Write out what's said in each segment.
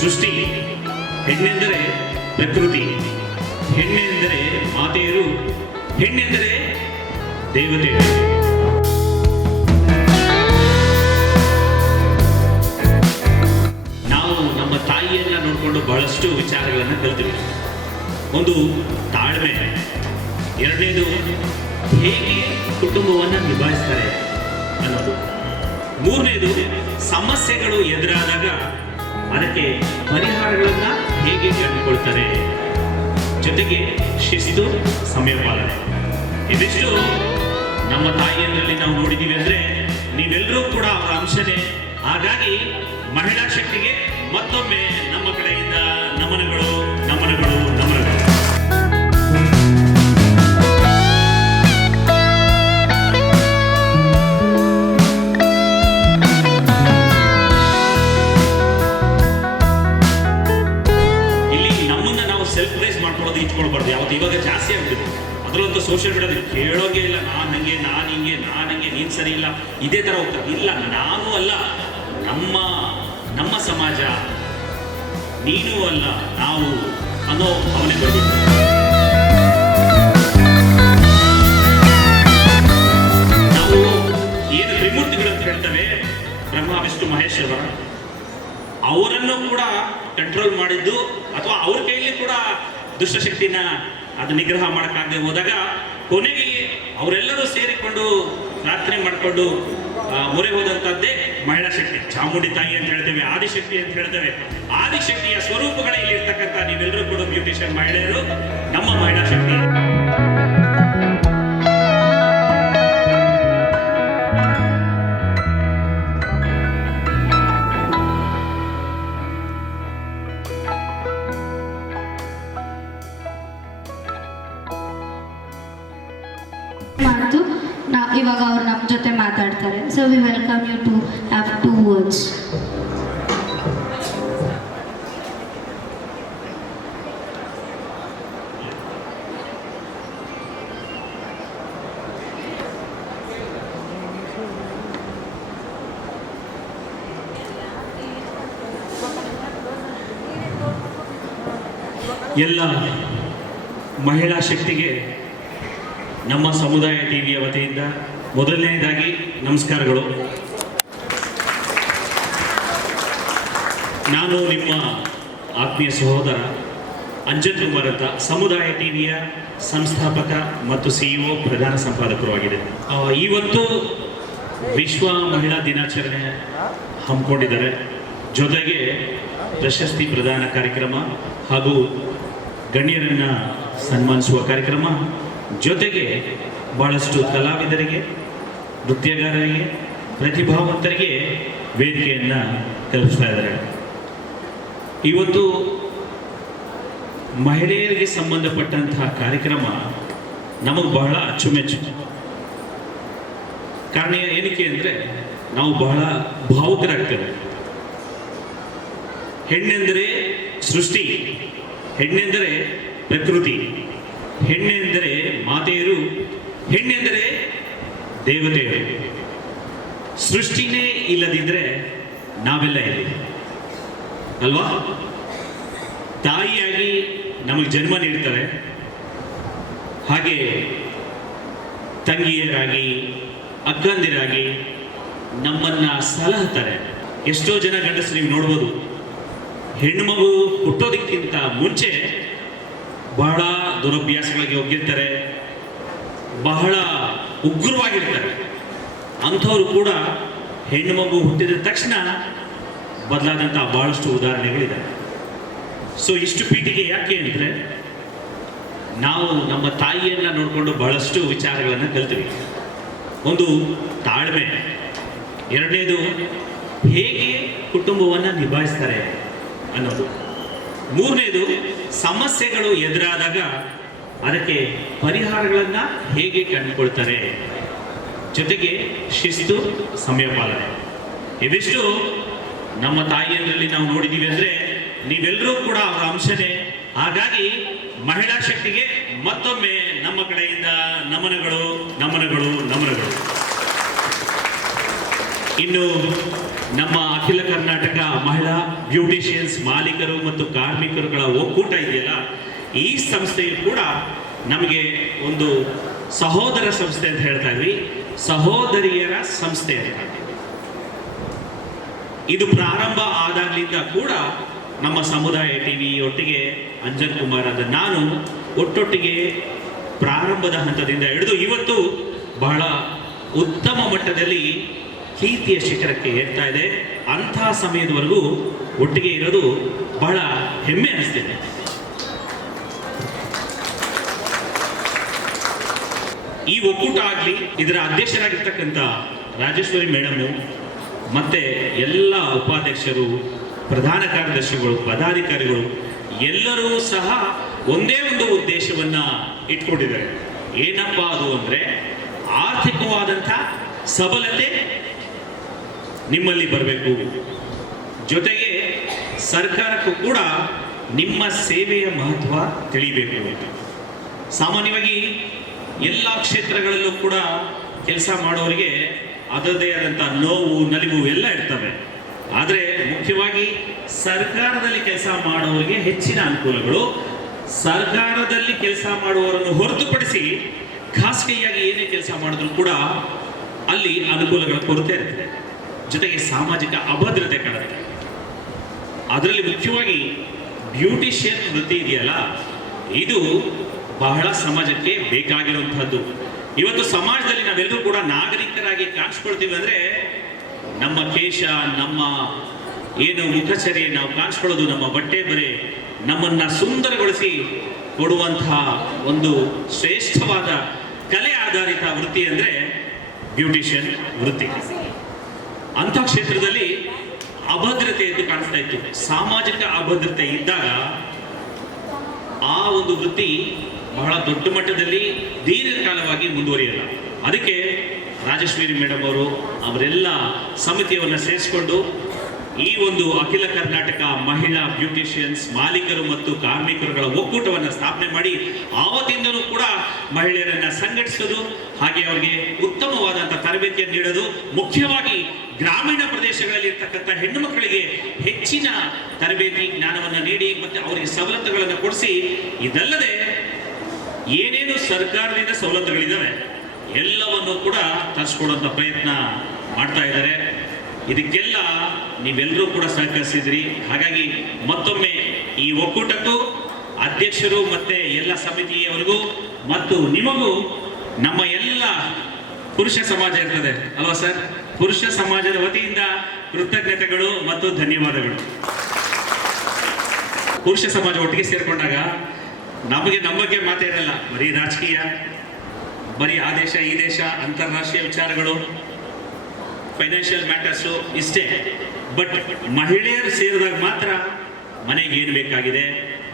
ಸೃಷ್ಟಿ, ಹೆಣ್ಣೆಂದರೆ ಪ್ರಕೃತಿ, ಹೆಣ್ಣೆಂದರೆ ಮಾತೆಯರು, ಹೆಣ್ಣೆಂದರೆ ದೇವತೆಗಳು. ನಾವು ನಮ್ಮ ತಾಯಿಯನ್ನ ನೋಡಿಕೊಂಡು ಬಹಳಷ್ಟು ವಿಚಾರಗಳನ್ನು ಕಲಿತೀವಿ. ಒಂದು ತಾಳ್ಮೆ, ಎರಡನೇದು ಹೇಗೆ ಕುಟುಂಬವನ್ನು ನಿಭಾಯಿಸ್ತಾರೆ ಅನ್ನೋದು, ಮೂರನೇದು ಸಮಸ್ಯೆಗಳು ಎದುರಾದಾಗ ಅದಕ್ಕೆ ಪರಿಹಾರಗಳನ್ನ ಹೇಗೆ ಕಂಡುಕೊಳ್ತಾರೆ, ಜೊತೆಗೆ ಶಿಸ್ತು, ಸಮಯ ಪಾಲನೆ. ಇದಿಷ್ಟು ನಮ್ಮ ತಾಯಿಯರಲ್ಲಿ ನಾವು ನೋಡಿದ್ದೀವಿ ಅಂದ್ರೆ ನೀವೆಲ್ಲರೂ ಕೂಡ ಅವರ ಅಂಶನೇ. ಹಾಗಾಗಿ ಮಹಿಳಾ ಶಕ್ತಿಗೆ ಮತ್ತೊಮ್ಮೆ ನಮ್ಮ ಕಡೆಯಿಂದ ನಮನಗಳು, ನಮನಗಳು, ನಮನಗಳು. ಇಲ್ಲಿ ನಮ್ಮನ್ನ ನಾವು ಸೆಲ್ಫ್ ಪ್ರೈಸ್ ಮಾಡ್ಕೊಳ್ಳೋದು ಇಟ್ಕೊಳ್ಬಾರ್ದು. ಯಾವತ್ತು ಇವಾಗ ಜಾಸ್ತಿ ಆಗ್ಬಿಟ್ಟಿದೆ. ಅದರಲ್ಲಂತೂ ಸೋಷಿಯಲ್ ಮೀಡಿಯಾದಲ್ಲಿ ಕೇಳೋಗೆ ಇಲ್ಲ, ನಾನು ಹಂಗೆ, ನಾನು ಹಿಂಗೆ, ನಾನು ಹಂಗೆ, ನೀನು ಸರಿ ಇಲ್ಲ, ಇದೇ ಥರ ಹೋಗ್ತಾರೆ. ಇಲ್ಲ, ನಾನು ಅಲ್ಲ, ನಮ್ಮ ಸಮಾಜ, ನೀನು ಅಲ್ಲ ನಾವು ಅನ್ನೋ ಭಾವನೆ ಬರಬೇಕು. ನಾವು ಏನು ತ್ರಿಮೂರ್ತಿಗಳು ಅಂತ ಹೇಳ್ತೇವೆ, ಬ್ರಹ್ಮ, ವಿಷ್ಣು, ಮಹೇಶ್ವರ, ಅವರನ್ನು ಕೂಡ ಕಂಟ್ರೋಲ್ ಮಾಡಿದ್ದು ಅಥವಾ ಅವ್ರ ಕೈಯಲ್ಲಿ ಕೂಡ ದುಷ್ಟಶಕ್ತಿನ ಅದು ನಿಗ್ರಹ ಮಾಡೋಕ್ಕಾಗದೆ ಹೋದಾಗ ಕೊನೆಗೆ ಅವರೆಲ್ಲರೂ ಸೇರಿಕೊಂಡು ಪ್ರಾರ್ಥನೆ ಮಾಡಿಕೊಂಡು ಮೊರೆ ಹೋದಂಥದ್ದೇ ಮಹಿಳಾ ಶಕ್ತಿ. ಚಾಮುಂಡಿ ತಾಯಿ ಅಂತ ಹೇಳ್ತೇವೆ, ಆದಿಶಕ್ತಿ ಅಂತ ಹೇಳ್ತೇವೆ. ಆದಿಶಕ್ತಿಯ ಸ್ವರೂಪಗಳೇ ಇಲ್ಲಿ ಇರ್ತಕ್ಕಂಥ ನೀವೆಲ್ಲರೂ ಕೂಡ ಬ್ಯೂಟಿಷಿಯನ್ ಮಹಿಳೆಯರು, ನಮ್ಮ ಮಹಿಳಾ ಶಕ್ತಿ. ಇವಾಗ ಅವ್ರು ನಮ್ಮ ಜೊತೆ ಮಾತಾಡ್ತಾರೆ. So we welcome you to have 2 words. ಎಲ್ಲ ಮಹಿಳಾ ಶಕ್ತಿಗೆ ನಮ್ಮ ಸಮುದಾಯ ಟಿವಿಯ ವತಿಯಿಂದ ಮೊದಲನೇದಾಗಿ ನಮಸ್ಕಾರಗಳು. ನಾನು ನಿಮ್ಮ ಆತ್ಮೀಯ ಸಹೋದರ ಅಂಜನ್ ಕುಮಾರ್ ಅಂತ, ಸಮುದಾಯ ಟಿವಿಯ ಸಂಸ್ಥಾಪಕ ಮತ್ತು CEO, ಪ್ರಧಾನ ಸಂಪಾದಕರು ಆಗಿದೆ. ಇವತ್ತು ವಿಶ್ವ ಮಹಿಳಾ ದಿನಾಚರಣೆ ಹಮ್ಮಿಕೊಂಡಿದ್ದಾರೆ. ಜೊತೆಗೆ ಪ್ರಶಸ್ತಿ ಪ್ರದಾನ ಕಾರ್ಯಕ್ರಮ ಹಾಗೂ ಗಣ್ಯರನ್ನ ಸನ್ಮಾನಿಸುವ ಕಾರ್ಯಕ್ರಮ, ಜೊತೆಗೆ ಬಹಳಷ್ಟು ಕಲಾವಿದರಿಗೆ, ನೃತ್ಯಗಾರರಿಗೆ, ಪ್ರತಿಭಾವಂತರಿಗೆ ವೇದಿಕೆಯನ್ನು ಕಲ್ಪಿಸ್ತಾ ಇದ್ದಾರೆ. ಇವತ್ತು ಮಹಿಳೆಯರಿಗೆ ಸಂಬಂಧಪಟ್ಟಂತಹ ಕಾರ್ಯಕ್ರಮ ನಮಗೆ ಬಹಳ ಅಚ್ಚುಮೆಚ್ಚು. ಕಾರಣ ಏನಕ್ಕೆ ಅಂದರೆ ನಾವು ಬಹಳ ಭಾವುಕರಾಗ್ತೇವೆ. ಹೆಣ್ಣೆಂದರೆ ಸೃಷ್ಟಿ, ಹೆಣ್ಣೆಂದರೆ ಪ್ರಕೃತಿ, ಹೆಣ್ಣೆಂದರೆ ಮಾತೆಯರು, ಹೆಣ್ಣೆಂದರೆ ದೇವತೆಯರು. ಸೃಷ್ಟಿನೇ ಇಲ್ಲದಿದ್ದರೆ ನಾವೆಲ್ಲ ಇಲ್ಲಿ ಅಲ್ವಾ? ತಾಯಿಯಾಗಿ ನಮಗೆ ಜನ್ಮ ನೀಡ್ತಾರೆ, ಹಾಗೆ ತಂಗಿಯರಾಗಿ, ಅಕ್ಕಂದಿರಾಗಿ ನಮ್ಮನ್ನ ಸಲಹುತ್ತಾರೆ. ಎಷ್ಟೋ ಜನ ಗಂಡಸರು ನೀವು ನೋಡ್ಬೋದು, ಹೆಣ್ಣುಮಗು ಹುಟ್ಟೋದಕ್ಕಿಂತ ಮುಂಚೆ ಬಹಳ ದುರಭ್ಯಾಸಗಳಿಗೆ ಹೋಗಿರ್ತಾರೆ, ಬಹಳ ಉಗ್ರವಾಗಿರ್ತಾರೆ. ಅಂಥವ್ರು ಕೂಡ ಹೆಣ್ಣು ಮಗು ಹುಟ್ಟಿದ ತಕ್ಷಣ ಬದಲಾದಂಥ ಬಹಳಷ್ಟು ಉದಾಹರಣೆಗಳಿದೆ. ಸೊ ಇಷ್ಟು ಪೀಠಿಗೆ ಯಾಕೆ ಅಂದರೆ ನಾವು ನಮ್ಮ ತಾಯಿಯನ್ನು ನೋಡಿಕೊಂಡು ಬಹಳಷ್ಟು ವಿಚಾರಗಳನ್ನು ಕಲಿತೀವಿ. ಒಂದು ತಾಳ್ಮೆ, ಎರಡನೇದು ಹೇಗೆ ಕುಟುಂಬವನ್ನು ನಿಭಾಯಿಸ್ತಾರೆ ಅನ್ನೋದು, ಮೂರನೇದು ಸಮಸ್ಯೆಗಳು ಎದುರಾದಾಗ ಅದಕ್ಕೆ ಪರಿಹಾರಗಳನ್ನು ಹೇಗೆ ಕಂಡುಕೊಳ್ತಾರೆ, ಜೊತೆಗೆ ಶಿಸ್ತು, ಸಮಯ ಪಾಲನೆ. ಇದಿಷ್ಟು ನಮ್ಮ ತಾಯಿಯರಲ್ಲಿ ನಾವು ನೋಡಿದ್ದೀವಿ ಅಂದರೆ ನೀವೆಲ್ಲರೂ ಕೂಡ ಅವರ ಅಂಶನೇ. ಹಾಗಾಗಿ ಮಹಿಳಾ ಶಕ್ತಿಗೆ ಮತ್ತೊಮ್ಮೆ ನಮ್ಮ ಕಡೆಯಿಂದ ನಮನಗಳು, ನಮನಗಳು, ನಮನಗಳು. ಇನ್ನು ನಮ್ಮ ಅಖಿಲ ಕರ್ನಾಟಕ ಮಹಿಳಾ ಬ್ಯೂಟಿಷಿಯನ್ಸ್ ಮಾಲೀಕರು ಮತ್ತು ಕಾರ್ಮಿಕರುಗಳ ಒಕ್ಕೂಟ ಇದೆಯಲ್ಲ, ಈ ಸಂಸ್ಥೆಯು ಕೂಡ ನಮಗೆ ಒಂದು ಸಹೋದರ ಸಂಸ್ಥೆ ಅಂತ ಹೇಳ್ತಾ ಇದ್ವಿ, ಸಹೋದರಿಯರ ಸಂಸ್ಥೆ ಅಂತ. ಇದು ಪ್ರಾರಂಭ ಆದಾಗಲಿಂದ ಕೂಡ ನಮ್ಮ ಸಮುದಾಯ ಟಿವಿ ಒಟ್ಟಿಗೆ ಅಂಜನ್ ಕುಮಾರ್ ಆದ ನಾನು ಒಟ್ಟೊಟ್ಟಿಗೆ ಪ್ರಾರಂಭದ ಹಂತದಿಂದ ಹಿಡಿದು ಇವತ್ತು ಬಹಳ ಉತ್ತಮ ಮಟ್ಟದಲ್ಲಿ ಕೀರ್ತಿಯ ಶಿಖರಕ್ಕೆ ಏರ್ತಾ ಇದೆ. ಅಂತಹ ಸಮಯದವರೆಗೂ ಒಟ್ಟಿಗೆ ಇರೋದು ಬಹಳ ಹೆಮ್ಮೆ ಅನಿಸ್ತಿದೆ. ಈ ಒಕ್ಕೂಟ ಆಗಲಿ, ಇದರ ಅಧ್ಯಕ್ಷರಾಗಿರ್ತಕ್ಕಂಥ ರಾಜೇಶ್ವರಿ ಮೇಡಮು ಮತ್ತೆ ಎಲ್ಲ ಉಪಾಧ್ಯಕ್ಷರು, ಪ್ರಧಾನ ಕಾರ್ಯದರ್ಶಿಗಳು, ಪದಾಧಿಕಾರಿಗಳು ಎಲ್ಲರೂ ಸಹ ಒಂದೇ ಒಂದು ಉದ್ದೇಶವನ್ನ ಇಟ್ಕೊಂಡಿದ್ದಾರೆ. ಏನಪ್ಪ ಅದು ಅಂದ್ರೆ, ಆರ್ಥಿಕವಾದಂಥ ಸಬಲತೆ ನಿಮ್ಮಲ್ಲಿ ಬರಬೇಕು, ಜೊತೆಗೆ ಸರ್ಕಾರಕ್ಕೂ ಕೂಡ ನಿಮ್ಮ ಸೇವೆಯ ಮಹತ್ವ ತಿಳಿಬೇಕು. ಸಾಮಾನ್ಯವಾಗಿ ಎಲ್ಲ ಕ್ಷೇತ್ರಗಳಲ್ಲೂ ಕೂಡ ಕೆಲಸ ಮಾಡೋರಿಗೆ ಅದರದೇ ಆದಂಥ ನೋವು, ನಲಿವು ಎಲ್ಲ ಇರ್ತವೆ. ಆದರೆ ಮುಖ್ಯವಾಗಿ ಸರ್ಕಾರದಲ್ಲಿ ಕೆಲಸ ಮಾಡುವವರಿಗೆ ಹೆಚ್ಚಿನ ಅನುಕೂಲಗಳು, ಸರ್ಕಾರದಲ್ಲಿ ಕೆಲಸ ಮಾಡುವವರನ್ನು ಹೊರತುಪಡಿಸಿ ಖಾಸಗಿಯಾಗಿ ಏನೇ ಕೆಲಸ ಮಾಡಿದ್ರು ಕೂಡ ಅಲ್ಲಿ ಅನುಕೂಲಗಳ ಕೊರತೆ ಇರ್ತದೆ, ಜೊತೆಗೆ ಸಾಮಾಜಿಕ ಅಭದ್ರತೆ ಕಾಣುತ್ತೆ. ಅದರಲ್ಲಿ ಮುಖ್ಯವಾಗಿ ಬ್ಯೂಟಿಷಿಯನ್ ವೃತ್ತಿ ಇದೆಯಲ್ಲ, ಇದು ಬಹಳ ಸಮಾಜಕ್ಕೆ ಬೇಕಾಗಿರುವಂತಹದ್ದು. ಇವತ್ತು ಸಮಾಜದಲ್ಲಿ ನಾವೆಲ್ಲರೂ ಕೂಡ ನಾಗರಿಕರಾಗಿ ಕಾಣಿಸ್ಕೊಳ್ತೀವಿ ಅಂದ್ರೆ ನಮ್ಮ ಕೇಶ, ನಮ್ಮ ಏನು ಮುಖಚರ್ಯೆ ನಾವು ಕಾಣಿಸ್ಕೊಳ್ಳೋದು, ನಮ್ಮ ಬಟ್ಟೆ ಬರೆ ನಮ್ಮನ್ನ ಸುಂದರಗೊಳಿಸಿ ಕೊಡುವಂತಹ ಒಂದು ಶ್ರೇಷ್ಠವಾದ ಕಲೆ ಆಧಾರಿತ ವೃತ್ತಿ ಅಂದ್ರೆ ಬ್ಯೂಟಿಷಿಯನ್ ವೃತ್ತಿ. ಅಂಥ ಕ್ಷೇತ್ರದಲ್ಲಿ ಅಭದ್ರತೆ ಎದ್ದು ಕಾಣಿಸ್ತಾ ಇತ್ತು. ಸಾಮಾಜಿಕ ಅಭದ್ರತೆ ಇದ್ದಾಗ ಆ ಒಂದು ವೃತ್ತಿ ಬಹಳ ದೊಡ್ಡ ಮಟ್ಟದಲ್ಲಿ ದೀರ್ಘಕಾಲವಾಗಿ ಮುಂದುವರಿಯಲ್ಲ. ಅದಕ್ಕೆ ರಾಜೇಶ್ವರಿ ಮೇಡಮ್ ಅವರು ಅವರೆಲ್ಲ ಸಮಿತಿಯನ್ನು ಸೇರಿಸಿಕೊಂಡು ಈ ಒಂದು ಅಖಿಲ ಕರ್ನಾಟಕ ಮಹಿಳಾ ಬ್ಯೂಟಿಷಿಯನ್ಸ್ ಮಾಲೀಕರು ಮತ್ತು ಕಾರ್ಮಿಕರುಗಳ ಒಕ್ಕೂಟವನ್ನು ಸ್ಥಾಪನೆ ಮಾಡಿ ಆವತ್ತಿಂದಲೂ ಕೂಡ ಮಹಿಳೆಯರನ್ನ ಸಂಘಟಿಸೋದು, ಹಾಗೆ ಅವರಿಗೆ ಉತ್ತಮವಾದಂಥ ತರಬೇತಿಯನ್ನು ನೀಡೋದು, ಮುಖ್ಯವಾಗಿ ಗ್ರಾಮೀಣ ಪ್ರದೇಶಗಳಲ್ಲಿ ಇರ್ತಕ್ಕಂಥ ಹೆಣ್ಣು ಮಕ್ಕಳಿಗೆ ಹೆಚ್ಚಿನ ತರಬೇತಿ ಜ್ಞಾನವನ್ನು ನೀಡಿ ಮತ್ತೆ ಅವರಿಗೆ ಸವಲತ್ತುಗಳನ್ನು ಕೊಡಿಸಿ, ಇದಲ್ಲದೆ ಏನೇನು ಸರ್ಕಾರದಿಂದ ಸವಲತ್ತುಗಳಿದ್ದಾವೆ ಎಲ್ಲವನ್ನು ಕೂಡ ತರಿಸ್ಕೊಡುವಂಥ ಪ್ರಯತ್ನ ಮಾಡ್ತಾ ಇದ್ದಾರೆ. ಇದಕ್ಕೆಲ್ಲ ನೀವೆಲ್ಲರೂ ಕೂಡ ಸಹಕರಿಸಿದ್ರಿ. ಹಾಗಾಗಿ ಮತ್ತೊಮ್ಮೆ ಈ ಒಕ್ಕೂಟಕ್ಕೂ ಅಧ್ಯಕ್ಷರು ಮತ್ತೆ ಎಲ್ಲ ಸಮಿತಿಯವರಿಗೂ ಮತ್ತು ನಿಮಗೂ ನಮ್ಮ ಎಲ್ಲ ಪುರುಷ ಸಮಾಜ ಇರ್ತದೆ ಅಲ್ವಾ ಸರ್, ಪುರುಷ ಸಮಾಜದ ವತಿಯಿಂದ ಕೃತಜ್ಞತೆಗಳು ಮತ್ತು ಧನ್ಯವಾದಗಳು. ಪುರುಷ ಸಮಾಜ ಒಟ್ಟಿಗೆ ಸೇರ್ಕೊಂಡಾಗ ನಮಗೆ ನಮ್ಮ ಬಗ್ಗೆ ಮಾತೇ ಇರಲ್ಲ, ಬರೀ ರಾಜಕೀಯ, ಬರೀ ಆ ದೇಶ ಈ ದೇಶ, ಅಂತಾರಾಷ್ಟ್ರೀಯ ವಿಚಾರಗಳು, ಫೈನಾನ್ಷಿಯಲ್ ಮ್ಯಾಟರ್ಸು ಇಷ್ಟೇ. ಬಟ್ ಮಹಿಳೆಯರು ಸೇರಿದಾಗ ಮಾತ್ರ ಮನೆಗೆ ಏನು ಬೇಕಾಗಿದೆ,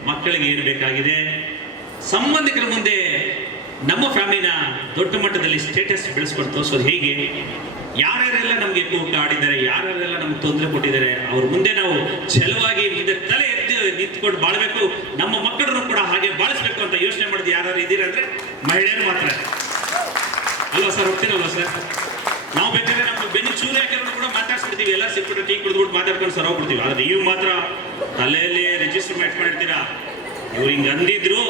ಮಕ್ಕಳಿಗೆ ಏನು ಬೇಕಾಗಿದೆ, ಸಂಬಂಧಿಕರ ಮುಂದೆ ನಮ್ಮ ಫ್ಯಾಮಿಲಿನ ದೊಡ್ಡ ಮಟ್ಟದಲ್ಲಿ ಸ್ಟೇಟಸ್ ಬೆಳೆಸ್ಕೊಂಡು ತೋರಿಸೋದು ಹೇಗೆ, ಯಾರ್ಯಾರೆಲ್ಲ ನಮಗೆ ಕೂಟ ಆಡಿದ್ದಾರೆ, ಯಾರ್ಯಾರೆಲ್ಲ ನಮ್ಗೆ ತೊಂದರೆ ಕೊಟ್ಟಿದ್ದಾರೆ, ಅವ್ರ ಮುಂದೆ ನಾವು ಛಲವಾಗಿ ಮುಂದೆ ತಲೆ ಎದ್ದು ನಿಂತ್ಕೊಂಡು ಬಾಳ್ಬೇಕು, ನಮ್ಮ ಮಕ್ಕಳನ್ನು ಕೂಡ ಹಾಗೆ ಬಾಳಿಸ್ಬೇಕು ಅಂತ ಯೋಚನೆ ಮಾಡಿದ್ದು ಯಾರು ಇದ್ದೀರಾ ಅಂದ್ರೆ ಮಹಿಳೆಯರು ಮಾತ್ರ ಅಲ್ವಾ ಸರ್? ಹೋಗ್ತೀರಲ್ವಾ ಸರ್? ನಾವು ಬೇಕಾದ್ರೆ ನಮ್ಮ ಬೆನ್ನು ಚೂರು ಹಾಕಿರೋರು ಕೂಡ ಮಾತಾಡ್ಸ್ಬಿಡ್ತೀವಿ, ಎಲ್ಲ ಸಿಕ್ಬಿಟ್ಟು ಟೀ ಕುಡಿದ್ಬಿಟ್ಟು ಮಾತಾಡ್ಕೊಂಡು ಸರ್ ಹೋಗ್ಬಿಡ್ತೀವಿ. ಆದ್ರೆ ನೀವು ಮಾತ್ರ ತಲೆಯಲ್ಲಿ ರಿಜಿಸ್ಟರ್ ಮಾಡ್ಕೊಂಡಿರ್ತೀರಾ, ಇವ್ರು ಹಿಂಗೆ ಅಂದಿದ್ರು,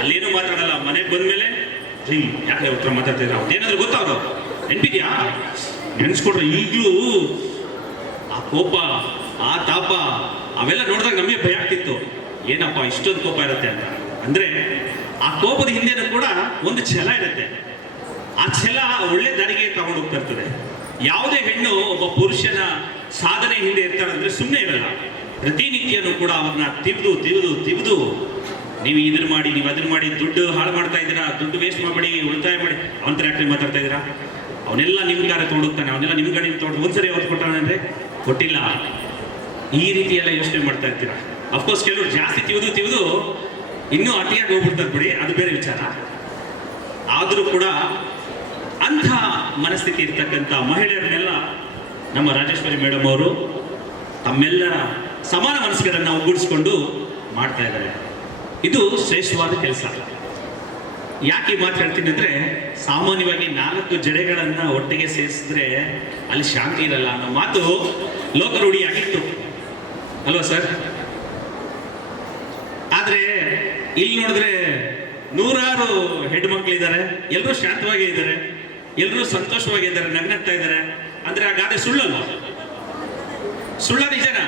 ಅಲ್ಲೇನು ಮಾತಾಡಲ್ಲ, ಮನೆಗೆ ಬಂದ್ಮೇಲೆ ಯಾಕೆ ಉತ್ತರ ಮಾತಾಡ್ತಿದ್ರ, ಅವ್ರೇನಾದ್ರು ಗೊತ್ತಾಗ ನೆನ್ಪಿದ್ಯಾ, ನೆನ್ಸ್ಕೊಡ್ರಿ. ಈಗಲೂ ಆ ಕೋಪ, ಆ ತಾಪ ಅವೆಲ್ಲ ನೋಡಿದಾಗ ನಮಗೆ ಭಯ ಆಗ್ತಿತ್ತು, ಏನಪ್ಪ ಇಷ್ಟೊಂದು ಕೋಪ ಇರುತ್ತೆ ಅಂತ. ಅಂದ್ರೆ ಆ ಕೋಪದ ಹಿಂದೆನೂ ಕೂಡ ಒಂದು ಛಲ ಇರುತ್ತೆ. ಆ ಛಲ ಒಳ್ಳೆ ದಾರಿಗೆ ತಗೊಂಡು ಹೋಗ್ತಾ ಇರ್ತದೆ. ಯಾವುದೇ ಹೆಣ್ಣು ಒಬ್ಬ ಪುರುಷನ ಸಾಧನೆ ಹಿಂದೆ ಇರ್ತಾಳೆ ಅಂದ್ರೆ ಸುಮ್ಮನೆ ಇರಲ್ಲ. ಪ್ರತಿನಿತ್ಯನೂ ಕೂಡ ಅವ್ರನ್ನ ತಿವಿದು ನೀವು ಇದನ್ನ ಮಾಡಿ, ನೀವು ಅದನ್ನ ಮಾಡಿ, ದುಡ್ಡು ಹಾಳು ಮಾಡ್ತಾ ಇದ್ದೀರಾ, ದುಡ್ಡು ವೇಸ್ಟ್ ಮಾಡಬೇಡಿ, ಉಳಿತಾಯ ಮಾಡಿ, ಅವನ ತರ ಮಾತಾಡ್ತಾ ಇದ್ದೀರಾ, ಅವನೆಲ್ಲ ನಿಮ್ಮ ಕಾರ ತೊಗೊಂಡೋಗ್ತಾನೆ, ಅವನ್ನೆಲ್ಲ ನಿಮ್ಮ ಗಾಡಿ ತೊಗೊಂಡು ಒಂದ್ಸರಿ ಯಾವತ್ತು ಕೊಟ್ಟಾನೆ ಅಂದ್ರೆ ಕೊಟ್ಟಿಲ್ಲ. ಈ ರೀತಿ ಎಲ್ಲ ಯೋಚನೆ ಮಾಡ್ತಾ ಇರ್ತೀರಾ. ಅಫ್ಕೋರ್ಸ್ ಕೆಲವರು ಜಾಸ್ತಿ ತಿವಿದು ಇನ್ನೂ ಅತಿಯಾಗಿ ಹೋಗ್ಬಿಡ್ತಾರೆ ಬಿಡಿ, ಅದು ಬೇರೆ ವಿಚಾರ. ಆದರೂ ಕೂಡ ಅಂಥ ಮನಸ್ಥಿತಿ ಇರ್ತಕ್ಕಂಥ ಮಹಿಳೆಯರನ್ನೆಲ್ಲ ನಮ್ಮ ರಾಜೇಶ್ವರಿ ಮೇಡಮ್ ಅವರು ತಮ್ಮೆಲ್ಲರ ಸಮಾನ ಮನಸ್ಕರನ್ನು ಒಗ್ಗೂಡಿಸ್ಕೊಂಡು ಮಾಡ್ತಾ ಇದ್ದಾರೆ. ಇದು ಶ್ರೇಷ್ಠವಾದ ಕೆಲಸ. ಯಾಕೆ ಈ ಮಾತು ಹೇಳ್ತೀನಿ ಅಂದರೆ, ಸಾಮಾನ್ಯವಾಗಿ 4 ಜಡೆಗಳನ್ನು ಒಟ್ಟಿಗೆ ಸೇರಿಸಿದ್ರೆ ಅಲ್ಲಿ ಶಾಂತಿ ಇರಲ್ಲ ಅನ್ನೋ ಮಾತು ಲೋಕರೂಢಿ ಆಗಿತ್ತು ಅಲ್ವಾ ಸರ್? ಆದ್ರೆ ಇಲ್ಲಿ ನೋಡಿದ್ರೆ ನೂರಾರು ಹೆಣ್ಣು ಮಕ್ಕಳಿದ್ದಾರೆ, ಎಲ್ಲರೂ ಶಾಂತವಾಗಿ ಇದ್ದಾರೆ, ಎಲ್ಲರೂ ಸಂತೋಷವಾಗಿದ್ದಾರೆ, ನಗ್ನಗ್ತಾ ಇದ್ದಾರೆ. ಅಂದ್ರೆ ಆ ಗಾದೆ ಸುಳ್ಳಲ್ಲ? ಸುಳ್ಳ ನಿಜನಾ?